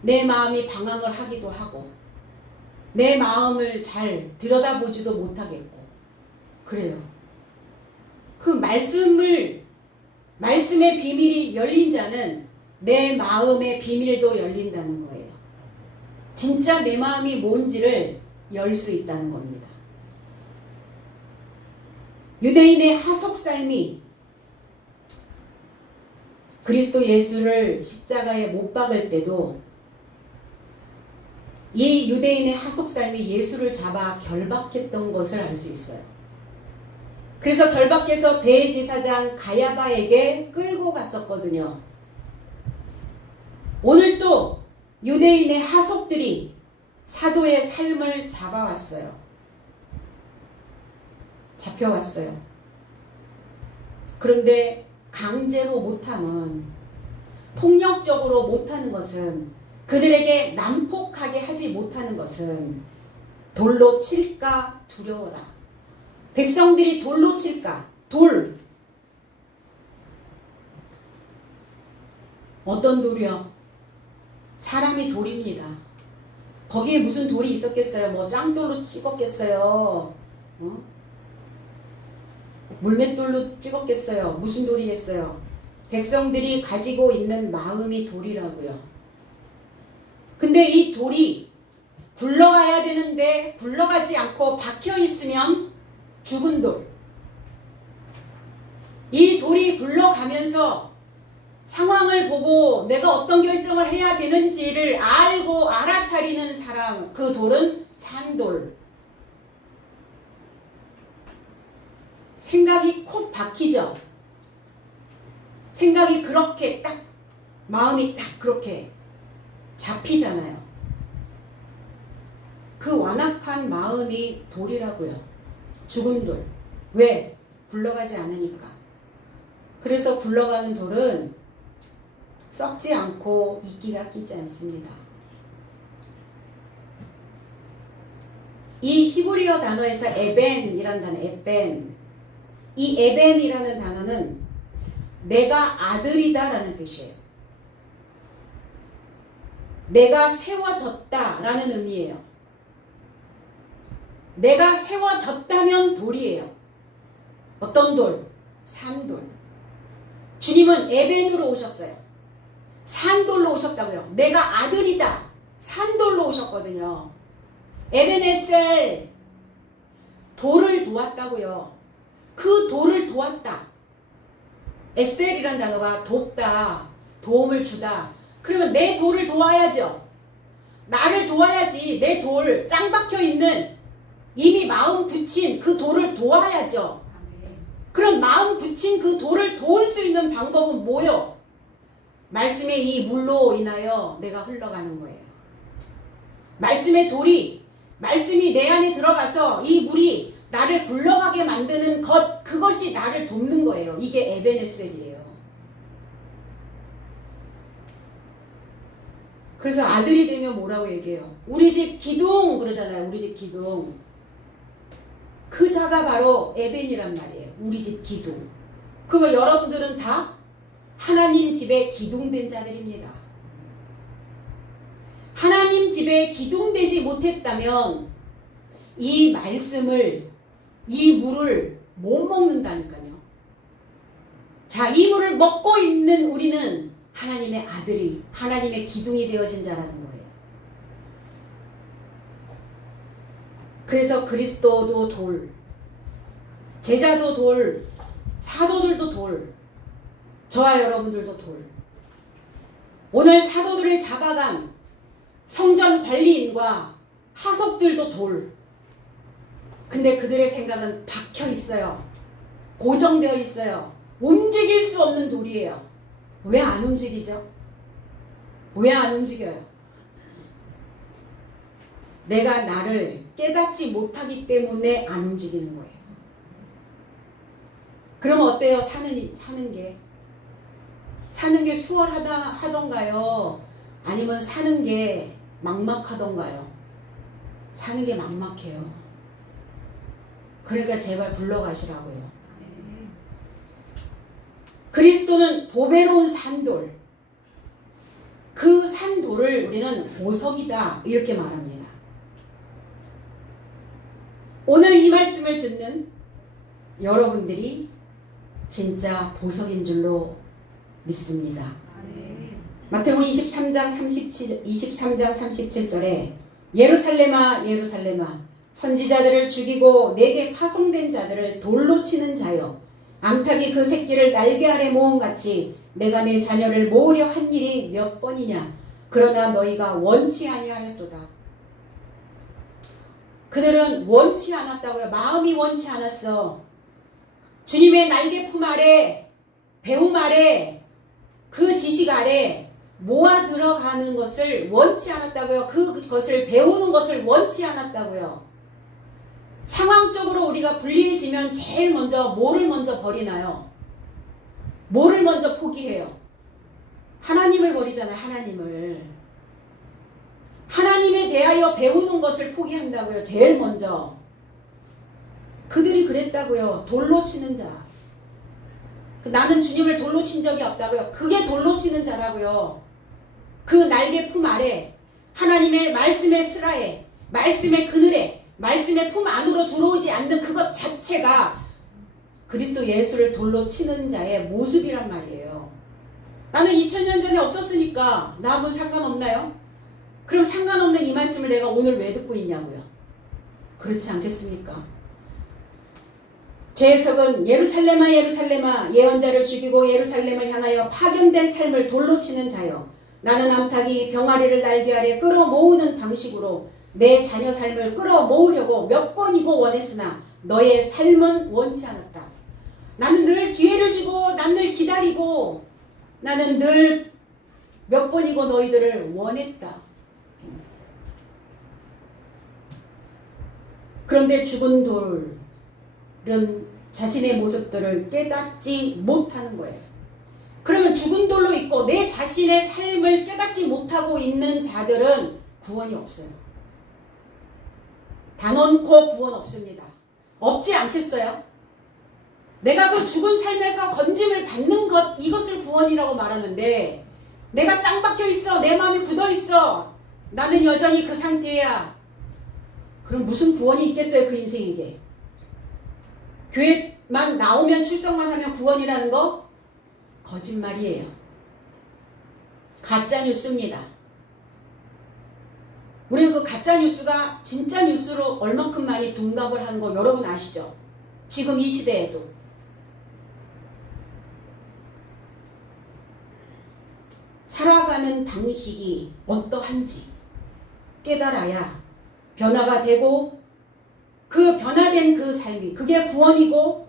내 마음이 방황을 하기도 하고 내 마음을 잘 들여다보지도 못하겠고 그래요. 그 말씀의 비밀이 열린 자는 내 마음의 비밀도 열린다는 거예요. 진짜 내 마음이 뭔지를 열 수 있다는 겁니다. 유대인의 하속삶이 그리스도 예수를 십자가에 못 박을 때도 이 유대인의 하속삶이 예수를 잡아 결박했던 것을 알 수 있어요. 그래서 결박해서 대제사장 가야바에게 끌고 갔었거든요. 오늘 또 유대인의 하속들이 사도의 삶을 잡아왔어요. 잡혀왔어요. 그런데 강제로 못하면 폭력적으로 못하는 것은 그들에게 난폭하게 하지 못하는 것은 돌로 칠까 두려워라. 백성들이 돌로 칠까? 돌. 어떤 돌이요? 사람이 돌입니다. 거기에 무슨 돌이 있었겠어요? 뭐 짱돌로 찍었겠어요? 물맷돌로 찍었겠어요? 무슨 돌이겠어요? 백성들이 가지고 있는 마음이 돌이라고요. 근데 이 돌이 굴러가야 되는데 굴러가지 않고 박혀 있으면 죽은 돌. 이 돌이 굴러가면서 상황을 보고 내가 어떤 결정을 해야 되는지를 알고 알아차리는 사람, 그 돌은 산돌. 생각이 콕 박히죠. 생각이 그렇게 딱, 마음이 딱 그렇게 잡히잖아요. 그 완악한 마음이 돌이라고요. 죽은 돌. 왜? 굴러가지 않으니까. 그래서 굴러가는 돌은 썩지 않고 이끼가 끼지 않습니다. 이 히브리어 단어에서 에벤이라는 단어, 에벤. 이 에벤이라는 단어는 내가 아들이다 라는 뜻이에요. 내가 세워졌다 라는 의미예요. 내가 세워졌다면 돌이에요. 어떤 돌? 산돌. 주님은 에벤으로 오셨어요. 산돌로 오셨다고요. 내가 아들이다. 산돌로 오셨거든요. 에벤에셀, 돌을 도왔다고요. 그 돌을 도왔다. 에셀이란 단어가 돕다, 도움을 주다. 그러면 내 돌을 도와야죠. 나를 도와야지. 내 돌, 짱 박혀 있는 이미 마음 굳힌 그 돌을 도와야죠. 그럼 마음 굳힌 그 돌을 도울 수 있는 방법은 뭐요? 말씀의 이 물로 인하여 내가 흘러가는 거예요. 말씀의 돌이, 말씀이 내 안에 들어가서 이 물이 나를 굴러가게 만드는 것, 그것이 나를 돕는 거예요. 이게 에베네셀이에요. 그래서 아들이 되면 뭐라고 얘기해요? 우리 집 기둥 그러잖아요. 우리 집 기둥. 그 자가 바로 에벤이란 말이에요. 우리 집 기둥. 그러면 여러분들은 다 하나님 집에 기둥된 자들입니다. 하나님 집에 기둥되지 못했다면 이 말씀을, 이 물을 못 먹는다니까요. 자, 이 물을 먹고 있는 우리는 하나님의 아들이, 하나님의 기둥이 되어진 자라는 거예요. 그래서 그리스도도 돌, 제자도 돌, 사도들도 돌, 저와 여러분들도 돌. 오늘 사도들을 잡아간 성전 관리인과 하석들도 돌. 근데 그들의 생각은 박혀 있어요. 고정되어 있어요. 움직일 수 없는 돌이에요. 왜 안 움직이죠? 왜 안 움직여요? 내가 나를 깨닫지 못하기 때문에 안 움직이는 거예요. 그러면 어때요? 사는 게 수월하던가요? 아니면 사는 게 막막하던가요? 사는 게 막막해요. 그러니까 제발 불러가시라고요. 그리스도는 보배로운 산돌. 그 산돌을 우리는 보석이다 이렇게 말합니다. 오늘 이 말씀을 듣는 여러분들이 진짜 보석인 줄로 믿습니다. 마태복음 23장 37절에 예루살렘아 예루살렘아 선지자들을 죽이고 내게 파송된 자들을 돌로 치는 자여 암탉이 그 새끼를 날개 아래 모음같이 내가 내 자녀를 모으려 한 일이 몇 번이냐. 그러나 너희가 원치 아니하였도다. 그들은 원치 않았다고요. 마음이 원치 않았어. 주님의 날개품 아래, 배움 아래, 그 지식 아래 모아 들어가는 것을 원치 않았다고요. 그것을 배우는 것을 원치 않았다고요. 상황적으로 우리가 불리해지면 제일 먼저 뭐를 먼저 버리나요? 뭐를 먼저 포기해요? 하나님을 버리잖아요. 하나님에 대하여 배우는 것을 포기한다고요. 제일 먼저. 그들이 그랬다고요. 돌로 치는 자. 나는 주님을 돌로 친 적이 없다고요. 그게 돌로 치는 자라고요. 그 날개품 아래 하나님의 말씀의 슬하에, 말씀의 그늘에, 말씀의 품 안으로 들어오지 않는 그것 자체가 그리스도 예수를 돌로 치는 자의 모습이란 말이에요. 나는 2000년 전에 없었으니까 나하고는 상관없나요? 그럼 상관없는 이 말씀을 내가 오늘 왜 듣고 있냐고요. 그렇지 않겠습니까? 제 해석은 예루살렘아 예루살렘아 예언자를 죽이고 예루살렘을 향하여 파견된 삶을 돌로 치는 자여, 나는 암탉이 병아리를 날개 아래 끌어모으는 방식으로 내 자녀 삶을 끌어모으려고 몇 번이고 원했으나 너의 삶은 원치 않았다. 나는 늘 기회를 주고 나는 늘 기다리고 나는 늘 몇 번이고 너희들을 원했다. 그런데 죽은 돌은 자신의 모습들을 깨닫지 못하는 거예요. 그러면 죽은 돌로 있고 내 자신의 삶을 깨닫지 못하고 있는 자들은 구원이 없어요. 단언코 구원 없습니다. 없지 않겠어요? 내가 그 죽은 삶에서 건짐을 받는 것, 이것을 구원이라고 말하는데, 내가 짱 박혀 있어, 내 마음이 굳어 있어, 나는 여전히 그 상태야. 그럼 무슨 구원이 있겠어요, 그 인생에게? 교회만 나오면 출석만 하면 구원이라는 거? 거짓말이에요. 가짜 뉴스입니다. 우리는 그 가짜 뉴스가 진짜 뉴스로 얼만큼 많이 동갑을 하는 거 여러분 아시죠? 지금 이 시대에도. 살아가는 방식이 어떠한지 깨달아야 변화가 되고, 그 변화된 그 삶이, 그게 구원이고,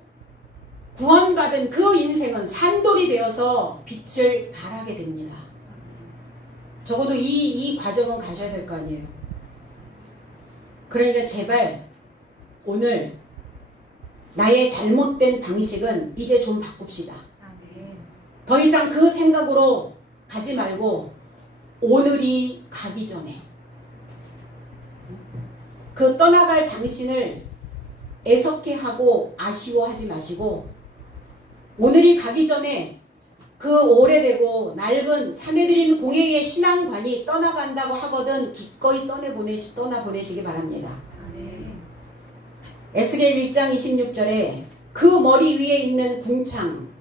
구원받은 그 인생은 산돌이 되어서 빛을 발하게 됩니다. 적어도 이 과정은 가셔야 될 거 아니에요. 그러니까 제발 오늘 나의 잘못된 방식은 이제 좀 바꿉시다. 더 이상 그 생각으로 가지 말고 오늘이 가기 전에 그 떠나갈 당신을 애석해하고 아쉬워하지 마시고, 오늘이 가기 전에 그 오래되고 낡은 사내들인 공예의 신앙관이 떠나간다고 하거든 기꺼이 떠나보내시기 바랍니다. 에스겔 1장 26절에 그 머리 위에 있는 궁창,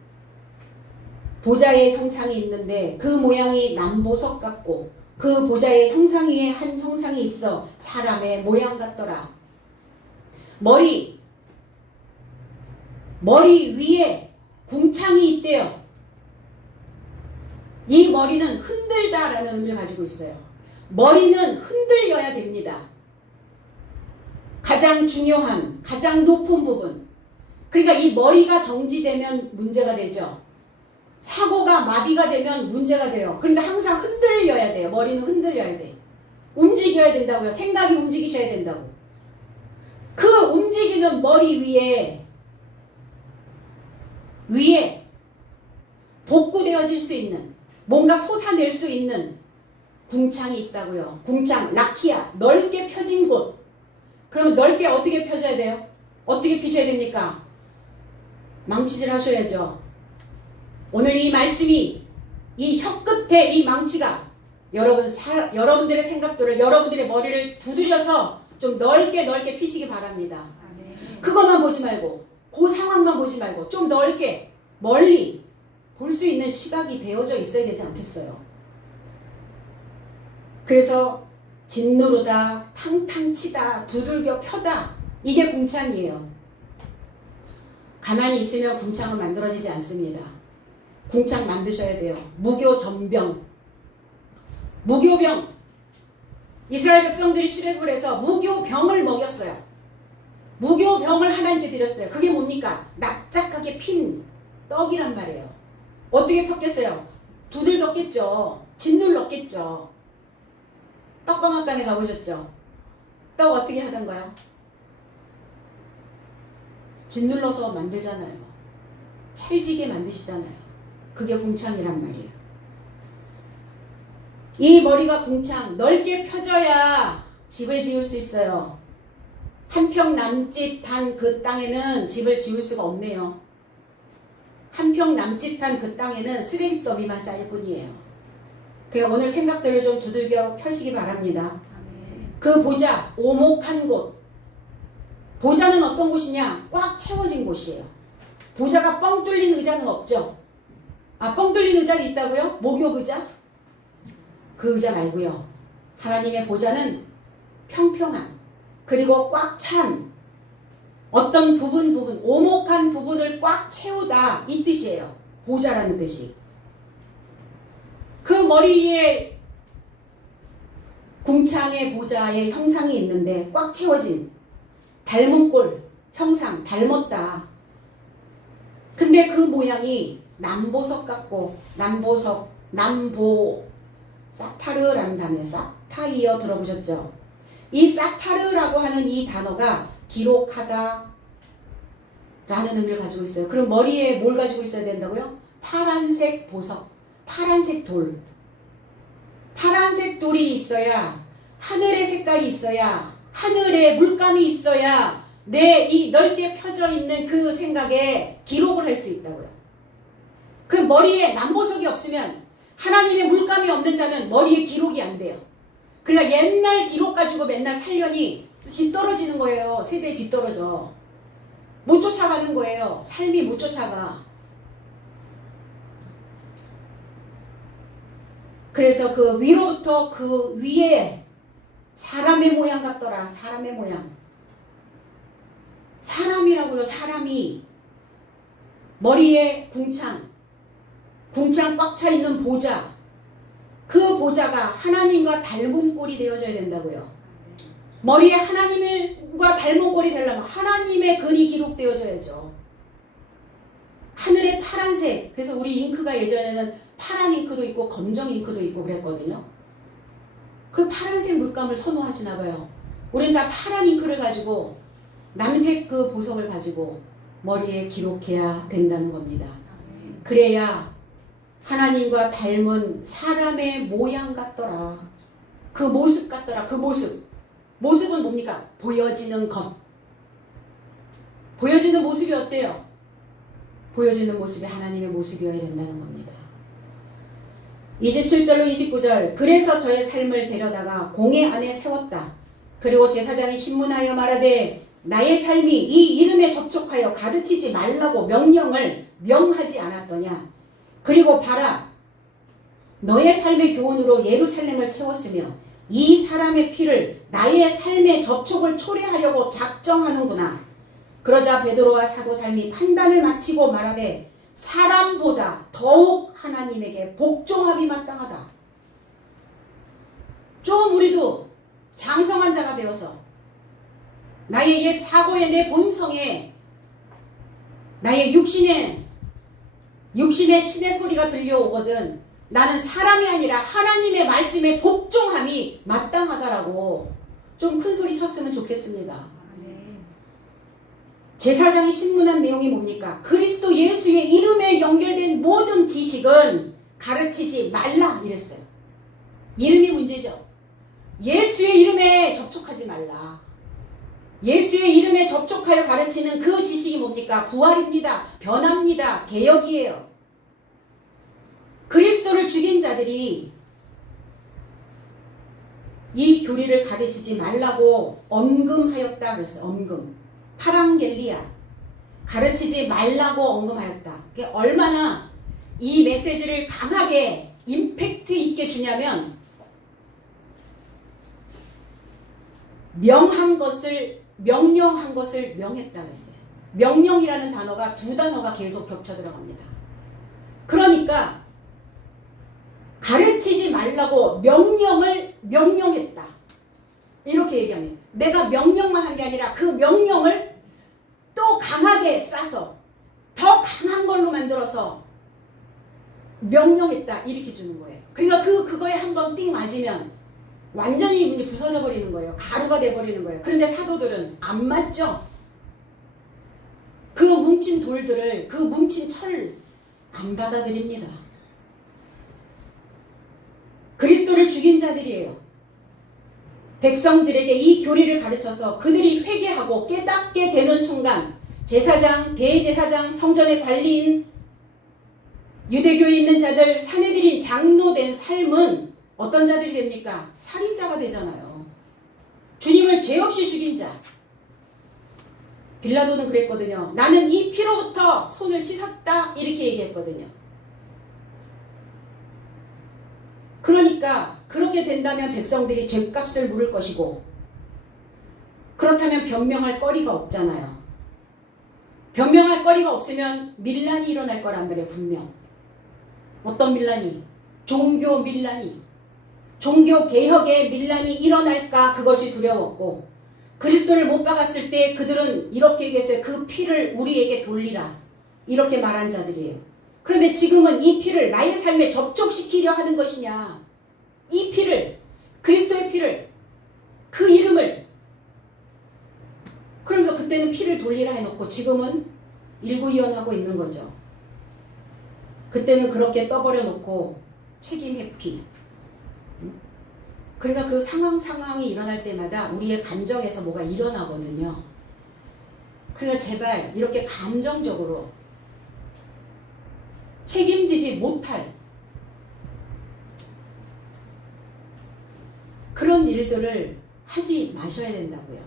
보좌의 형상이 있는데 그 모양이 남보석 같고 그 보좌의 형상 위에 한 형상이 있어 사람의 모양 같더라. 머리 위에 궁창이 있대요. 이 머리는 흔들다라는 의미를 가지고 있어요. 머리는 흔들려야 됩니다. 가장 중요한, 가장 높은 부분. 그러니까 이 머리가 정지되면 문제가 되죠. 사고가 마비가 되면 문제가 돼요. 그러니까 항상 흔들려야 돼요. 머리는 흔들려야 돼. 움직여야 된다고요. 생각이 움직이셔야 된다고. 그 움직이는 머리 위에 복구되어질 수 있는, 뭔가 솟아낼 수 있는 궁창이 있다고요. 궁창, 라키아, 넓게 펴진 곳. 그러면 넓게 어떻게 펴져야 돼요? 어떻게 피셔야 됩니까? 망치질 하셔야죠. 오늘 이 말씀이, 이 혀 끝에 이 망치가 여러분들의 생각들을, 여러분들의 머리를 두드려서 좀 넓게 피시기 바랍니다. 그것만 보지 말고, 그 상황만 보지 말고 좀 넓게, 멀리 볼 수 있는 시각이 되어져 있어야 되지 않겠어요? 그래서 짓누르다, 탕탕 치다, 두들겨 펴다, 이게 궁창이에요. 가만히 있으면 궁창은 만들어지지 않습니다. 궁창 만드셔야 돼요. 무교전병, 무교병. 이스라엘 백성들이 출애굽을 해서 무교병을 먹였어요. 무교병을 하나님께 드렸어요. 그게 뭡니까? 납작하게 핀 떡이란 말이에요. 어떻게 폈겠어요? 두들겼겠죠. 짓눌렀겠죠. 떡방앗간에 가보셨죠? 떡 어떻게 하던가요? 짓눌러서 만들잖아요. 찰지게 만드시잖아요. 그게 궁창이란 말이에요. 이 머리가 궁창, 넓게 펴져야 집을 지을 수 있어요. 한 평 남짓한 그 땅에는 집을 지을 수가 없네요. 한 평 남짓한 그 땅에는 쓰레기 더미만 쌓일 뿐이에요. 그러니까 오늘 생각들을 좀 두들겨 펴시기 바랍니다. 그 보좌, 오목한 곳. 보좌는 어떤 곳이냐? 꽉 채워진 곳이에요. 보좌가 뻥 뚫린 의자는 없죠. 아, 뻥 뚫린 의자는 있다고요? 목욕 의자? 그 의자 말고요. 하나님의 보좌는 평평한, 그리고 꽉 찬, 어떤 부분 오목한 부분을 꽉 채우다, 이 뜻이에요. 보좌라는 뜻이. 그 머리 위에 궁창의 보좌의 형상이 있는데 꽉 채워진 닮은 꼴 형상, 닮았다. 근데 그 모양이 남보석 같고, 남보 사파르라는 단어예요. 사파이어 들어보셨죠? 이 사파르라고 하는 이 단어가 기록하다 라는 의미를 가지고 있어요. 그럼 머리에 뭘 가지고 있어야 된다고요? 파란색 보석, 파란색 돌. 파란색 돌이 있어야, 하늘의 색깔이 있어야, 하늘에 물감이 있어야 내 이 넓게 펴져 있는 그 생각에 기록을 할 수 있다고요. 그 머리에 남보석이 없으면, 하나님의 물감이 없는 자는 머리에 기록이 안 돼요. 그러니까 옛날 기록 가지고 맨날 살려니 뒤떨어지는 거예요. 세대에 뒤떨어져. 못 쫓아가는 거예요. 삶이 못 쫓아가. 그래서 그 위로부터 그 위에 사람의 모양 같더라. 사람의 모양. 사람이라고요. 사람이. 머리에 궁창 꽉 차 있는 보좌. 그 보좌가 하나님과 닮은 꼴이 되어져야 된다고요. 머리에 하나님과 닮은 꼴이 되려면 하나님의 글이 기록되어져야죠. 하늘의 파란색. 그래서 우리 잉크가 예전에는 파란 잉크도 있고 검정 잉크도 있고 그랬거든요. 그 파란색 물감을 선호하시나 봐요. 우리는 다 파란 잉크를 가지고, 남색 그 보석을 가지고 머리에 기록해야 된다는 겁니다. 그래야 하나님과 닮은 사람의 모양 같더라. 그 모습 같더라. 그 모습. 모습은 뭡니까? 보여지는 것. 보여지는 모습이 어때요? 보여지는 모습이 하나님의 모습이어야 된다는 겁니다. 27절로 29절. 그래서 저의 삶을 데려다가 공회 안에 세웠다. 그리고 제사장이 신문하여 말하되 나의 삶이 이 이름에 접촉하여 가르치지 말라고 명령을 명하지 않았더냐. 그리고 봐라, 너의 삶의 교훈으로 예루살렘을 채웠으며 이 사람의 피를 나의 삶의 접촉을 초래하려고 작정하는구나. 그러자 베드로와 사도 삶이 판단을 마치고 말하되 사람보다 더욱 하나님에게 복종함이 마땅하다. 좀 우리도 장성한 자가 되어서 나의 옛 사고의 내 본성에, 나의 육신의 신의 소리가 들려오거든 나는 사람이 아니라 하나님의 말씀에 복종함이 마땅하다라고 좀 큰 소리 쳤으면 좋겠습니다. 제사장이 신문한 내용이 뭡니까? 그리스도 예수의 이름에 연결된 모든 지식은 가르치지 말라 이랬어요. 이름이 문제죠. 예수의 이름에 접촉하지 말라. 예수의 이름에 접촉하여 가르치는 그 지식이 뭡니까? 부활입니다. 변합니다. 개혁이에요. 그리스도를 죽인 자들이 이 교리를 가르치지 말라고 언금하였다 그랬어요. 언금. 파랑겔리아. 가르치지 말라고 언금하였다. 그게 얼마나 이 메시지를 강하게 임팩트 있게 주냐면, 명령한 것을 명했다 그랬어요. 명령이라는 단어가 두 단어가 계속 겹쳐 들어갑니다. 그러니까 가르치지 말라고 명령을 명령했다. 이렇게 얘기합니다. 내가 명령만 한 게 아니라 그 명령을 또 강하게 싸서 더 강한 걸로 만들어서 명령했다. 이렇게 주는 거예요. 그러니까 그거에 한번 띵 맞으면 완전히 문이 부서져 버리는 거예요. 가루가 돼 버리는 거예요. 그런데 사도들은 안 맞죠. 그 뭉친 돌들을, 그 뭉친 철을 안 받아들입니다. 그리스도를 죽인 자들이에요. 백성들에게 이 교리를 가르쳐서 그들이 회개하고 깨닫게 되는 순간 제사장, 대제사장, 성전의 관리인, 유대교에 있는 자들, 사내들인 장로된 삶은 어떤 자들이 됩니까? 살인자가 되잖아요. 주님을 죄 없이 죽인 자. 빌라도는 그랬거든요. 나는 이 피로부터 손을 씻었다 이렇게 얘기했거든요. 그러니까 그렇게 된다면 백성들이 죗값을 물을 것이고, 그렇다면 변명할 거리가 없잖아요. 변명할 거리가 없으면 밀란이 일어날 거란 말이에요. 분명. 어떤 밀란이? 종교 밀란이. 종교 개혁의 밀란이 일어날까 그것이 두려웠고, 그리스도를 못 박았을 때 그들은 이렇게 얘기했어요. 그 피를 우리에게 돌리라. 이렇게 말한 자들이에요. 그런데 지금은 이 피를 나의 삶에 접촉시키려 하는 것이냐. 이 피를, 그리스도의 피를, 그 이름을. 그러면서 그때는 피를 돌리라 해놓고 지금은 일구이연하고 있는 거죠. 그때는 그렇게 떠버려 놓고 책임 회피. 그러니까 그 상황이 일어날 때마다 우리의 감정에서 뭐가 일어나거든요. 그러니까 제발 이렇게 감정적으로 책임지지 못할 그런 일들을 하지 마셔야 된다고요.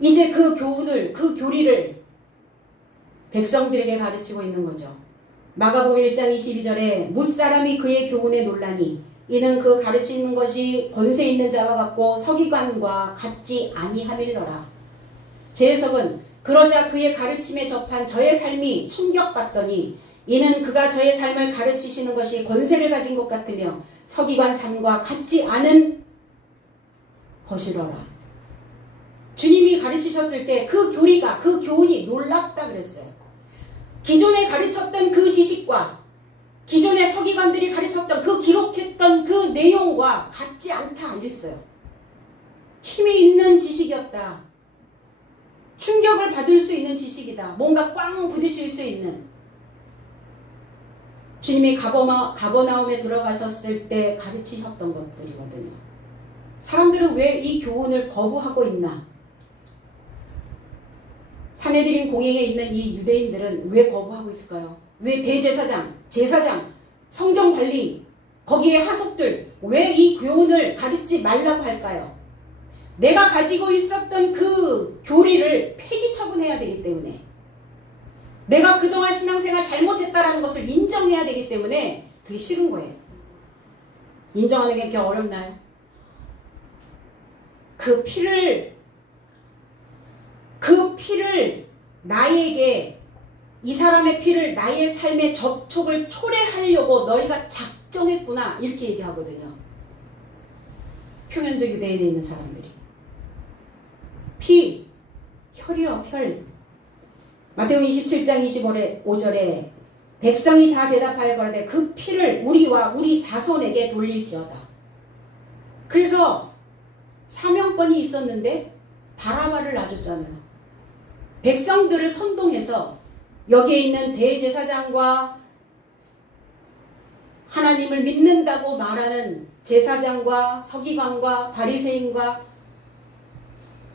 이제 그 교훈을, 그 교리를 백성들에게 가르치고 있는 거죠. 마가복음 1장 22절에 뭇사람이 그의 교훈에 놀라니 이는 그 가르치는 것이 권세 있는 자와 같고 서기관과 같지 아니함일러라. 제 해석은 그러자 그의 가르침에 접한 저의 삶이 충격받더니 이는 그가 저의 삶을 가르치시는 것이 권세를 가진 것 같으며 서기관 삶과 같지 않은 것이러라. 주님이 가르치셨을 때 그 교리가, 그 교훈이 놀랍다 그랬어요. 기존에 가르쳤던 그 지식과 기존의 서기관들이 가르쳤던 그 기록했던 그 내용과 같지 않다 이랬어요. 힘이 있는 지식이었다. 충격을 받을 수 있는 지식이다. 뭔가 꽝 부딪힐 수 있는. 주님이 가버나움에 들어가셨을 때 가르치셨던 것들이거든요. 사람들은 왜 이 교훈을 거부하고 있나? 산헤드린 공회에 있는 이 유대인들은 왜 거부하고 있을까요? 왜 대제사장, 제사장, 성전관리, 거기에 하속들 왜 이 교훈을 가르치지 말라고 할까요? 내가 가지고 있었던 그 교리를 폐기 처분해야 되기 때문에, 내가 그동안 신앙생활 잘못했다라는 것을 인정해야 되기 때문에 그게 싫은 거예요. 인정하는 게 그렇게 어렵나요? 그 피를 나에게, 이 사람의 피를 나의 삶의 접촉을 초래하려고 너희가 작정했구나 이렇게 얘기하거든요. 표면적 유대인에 있는 사람들이. 피, 혈이요, 혈. 마태복음 27장 25절에 백성이 다 대답하여 가로되 그 피를 우리와 우리 자손에게 돌릴지어다. 그래서 사명권이 있었는데 바라바를 놔줬잖아요. 백성들을 선동해서 여기에 있는 대제사장과 하나님을 믿는다고 말하는 제사장과 서기관과 바리새인과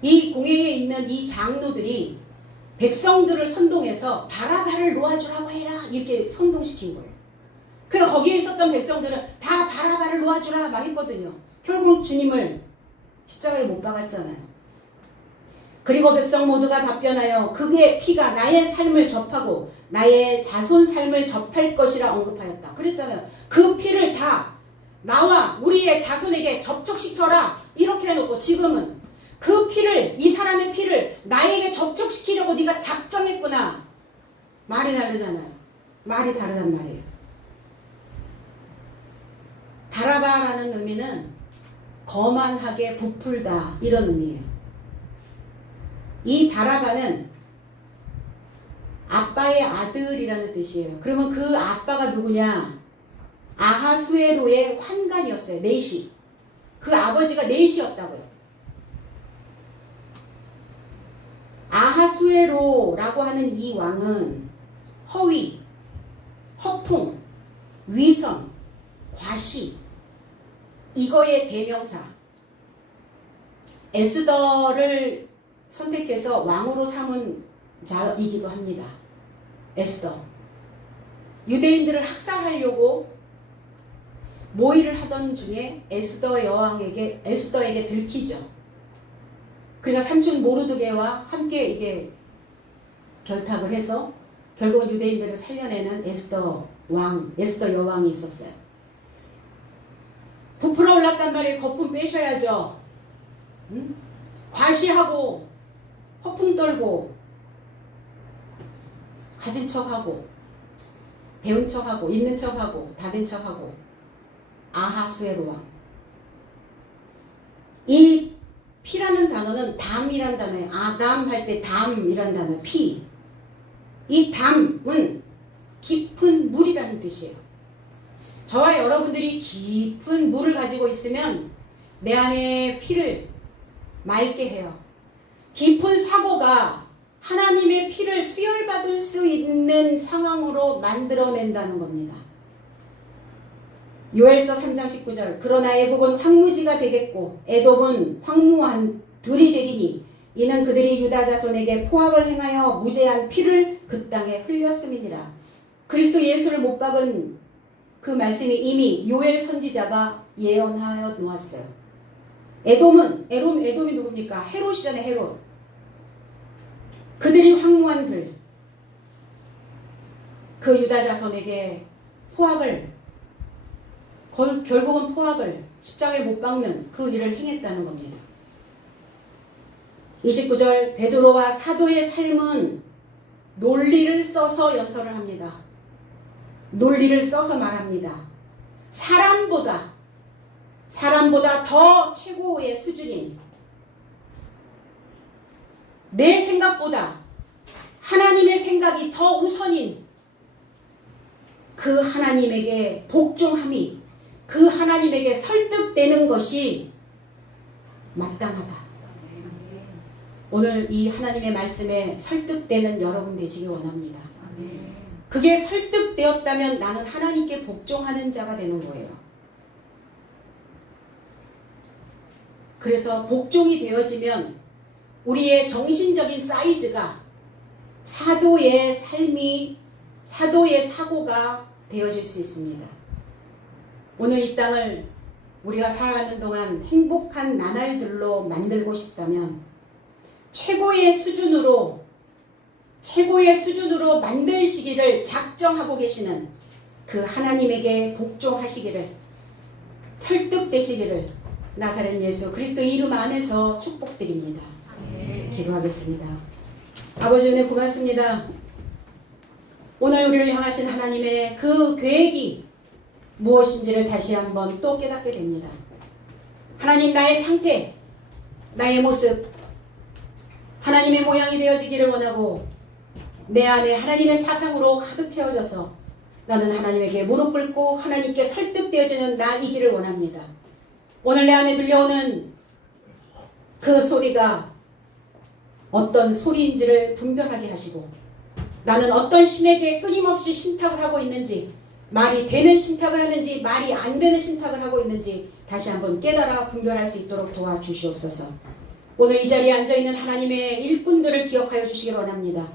이 공회에 있는 이 장로들이 백성들을 선동해서 바라바를 놓아주라고 해라 이렇게 선동시킨 거예요. 그래서 거기에 있었던 백성들은 다 바라바를 놓아주라 말했거든요. 결국 주님을 십자가에 못 박았잖아요. 그리고 백성 모두가 답변하여 그의 피가 나의 삶을 접하고 나의 자손 삶을 접할 것이라 언급하였다. 그랬잖아요. 그 피를 다 나와 우리의 자손에게 접촉시켜라 이렇게 해놓고 지금은 그 피를, 이 사람의 피를 나에게 접촉시키려고 네가 작정했구나. 말이 다르잖아요. 말이 다르단 말이에요. 바라바라는 의미는 거만하게 부풀다 이런 의미예요. 이 바라바는 아빠의 아들이라는 뜻이에요. 그러면 그 아빠가 누구냐? 아하수에로의 환관이었어요. 넷이. 그 아버지가 넷이었다고요. 아하수에로라고 하는 이 왕은 허위, 허풍, 위선, 과시, 이거의 대명사. 에스더를 선택해서 왕으로 삼은 자이기도 합니다. 에스더. 유대인들을 학살하려고 모의를 하던 중에 에스더에게 들키죠. 그러니까 삼촌 모르드게와 함께 이게 결탁을 해서 결국은 유대인들을 살려내는 에스더 여왕이 있었어요. 부풀어 올랐단 말이에요. 거품 빼셔야죠. 응? 과시하고 허풍 떨고 가진 척하고 배운 척하고 있는 척하고 다 된 척하고 아하수에로 왕. 이 피라는 단어는 담이란 단어예요. 아담 할 때 담이란 단어 피. 이 담은 깊은 물이라는 뜻이에요. 저와 여러분들이 깊은 물을 가지고 있으면 내 안에 피를 맑게 해요. 깊은 사고가 하나님의 피를 수혈받을 수 있는 상황으로 만들어낸다는 겁니다. 요엘서 3장 19절 그러나 애국은 황무지가 되겠고 에돔은 황무한 들이 되리니 이는 그들이 유다 자손에게 포악을 행하여 무죄한 피를 그 땅에 흘렸음이니라. 그리스도 예수를 못 박은 그 말씀이 이미 요엘 선지자가 예언하여 놓았어요. 에돔이 누굽니까? 헤롯이잖아요. 헤롯. 그들이 황무한 들, 그 유다 자손에게 결국은 포악을 십자가에 못 박는 그 일을 행했다는 겁니다. 29절 베드로와 사도의 삶은 논리를 써서 연설을 합니다. 논리를 써서 말합니다. 사람보다 더 최고의 수준인 내 생각보다 하나님의 생각이 더 우선인 그 하나님에게 복종함이 그 하나님에게 설득되는 것이 마땅하다. 오늘 이 하나님의 말씀에 설득되는 여러분 되시기 원합니다. 그게 설득되었다면 나는 하나님께 복종하는 자가 되는 거예요. 그래서 복종이 되어지면 우리의 정신적인 사이즈가 사도의 삶이 사도의 사고가 되어질 수 있습니다. 오늘 이 땅을 우리가 살아가는 동안 행복한 나날들로 만들고 싶다면 최고의 수준으로 만들시기를 작정하고 계시는 그 하나님에게 복종하시기를 설득되시기를 나사렛 예수 그리스도 이름 안에서 축복드립니다. 기도하겠습니다. 아버지 은혜 고맙습니다. 오늘 우리를 향하신 하나님의 그 계획이 무엇인지를 다시 한번 또 깨닫게 됩니다. 하나님 나의 상태, 나의 모습, 하나님의 모양이 되어지기를 원하고 내 안에 하나님의 사상으로 가득 채워져서 나는 하나님에게 무릎 꿇고 하나님께 설득되어지는 나이기를 원합니다. 오늘 내 안에 들려오는 그 소리가 어떤 소리인지를 분별하게 하시고 나는 어떤 신에게 끊임없이 신탁을 하고 있는지 말이 되는 신탁을 하는지 말이 안 되는 신탁을 하고 있는지 다시 한번 깨달아 분별할 수 있도록 도와주시옵소서. 오늘 이 자리에 앉아있는 하나님의 일꾼들을 기억하여 주시기 원합니다.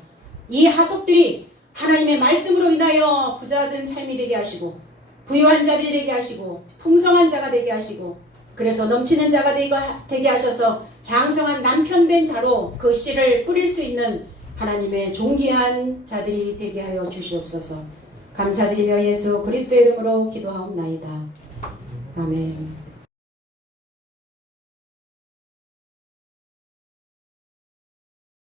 이 하속들이 하나님의 말씀으로 인하여 부자된 삶이 되게 하시고 부유한 자들이 되게 하시고 풍성한 자가 되게 하시고 그래서 넘치는 자가 되게 하셔서 장성한 남편된 자로 그 씨를 뿌릴 수 있는 하나님의 존귀한 자들이 되게 하여 주시옵소서. 감사드리며 예수 그리스도의 이름으로 기도하옵나이다. 아멘.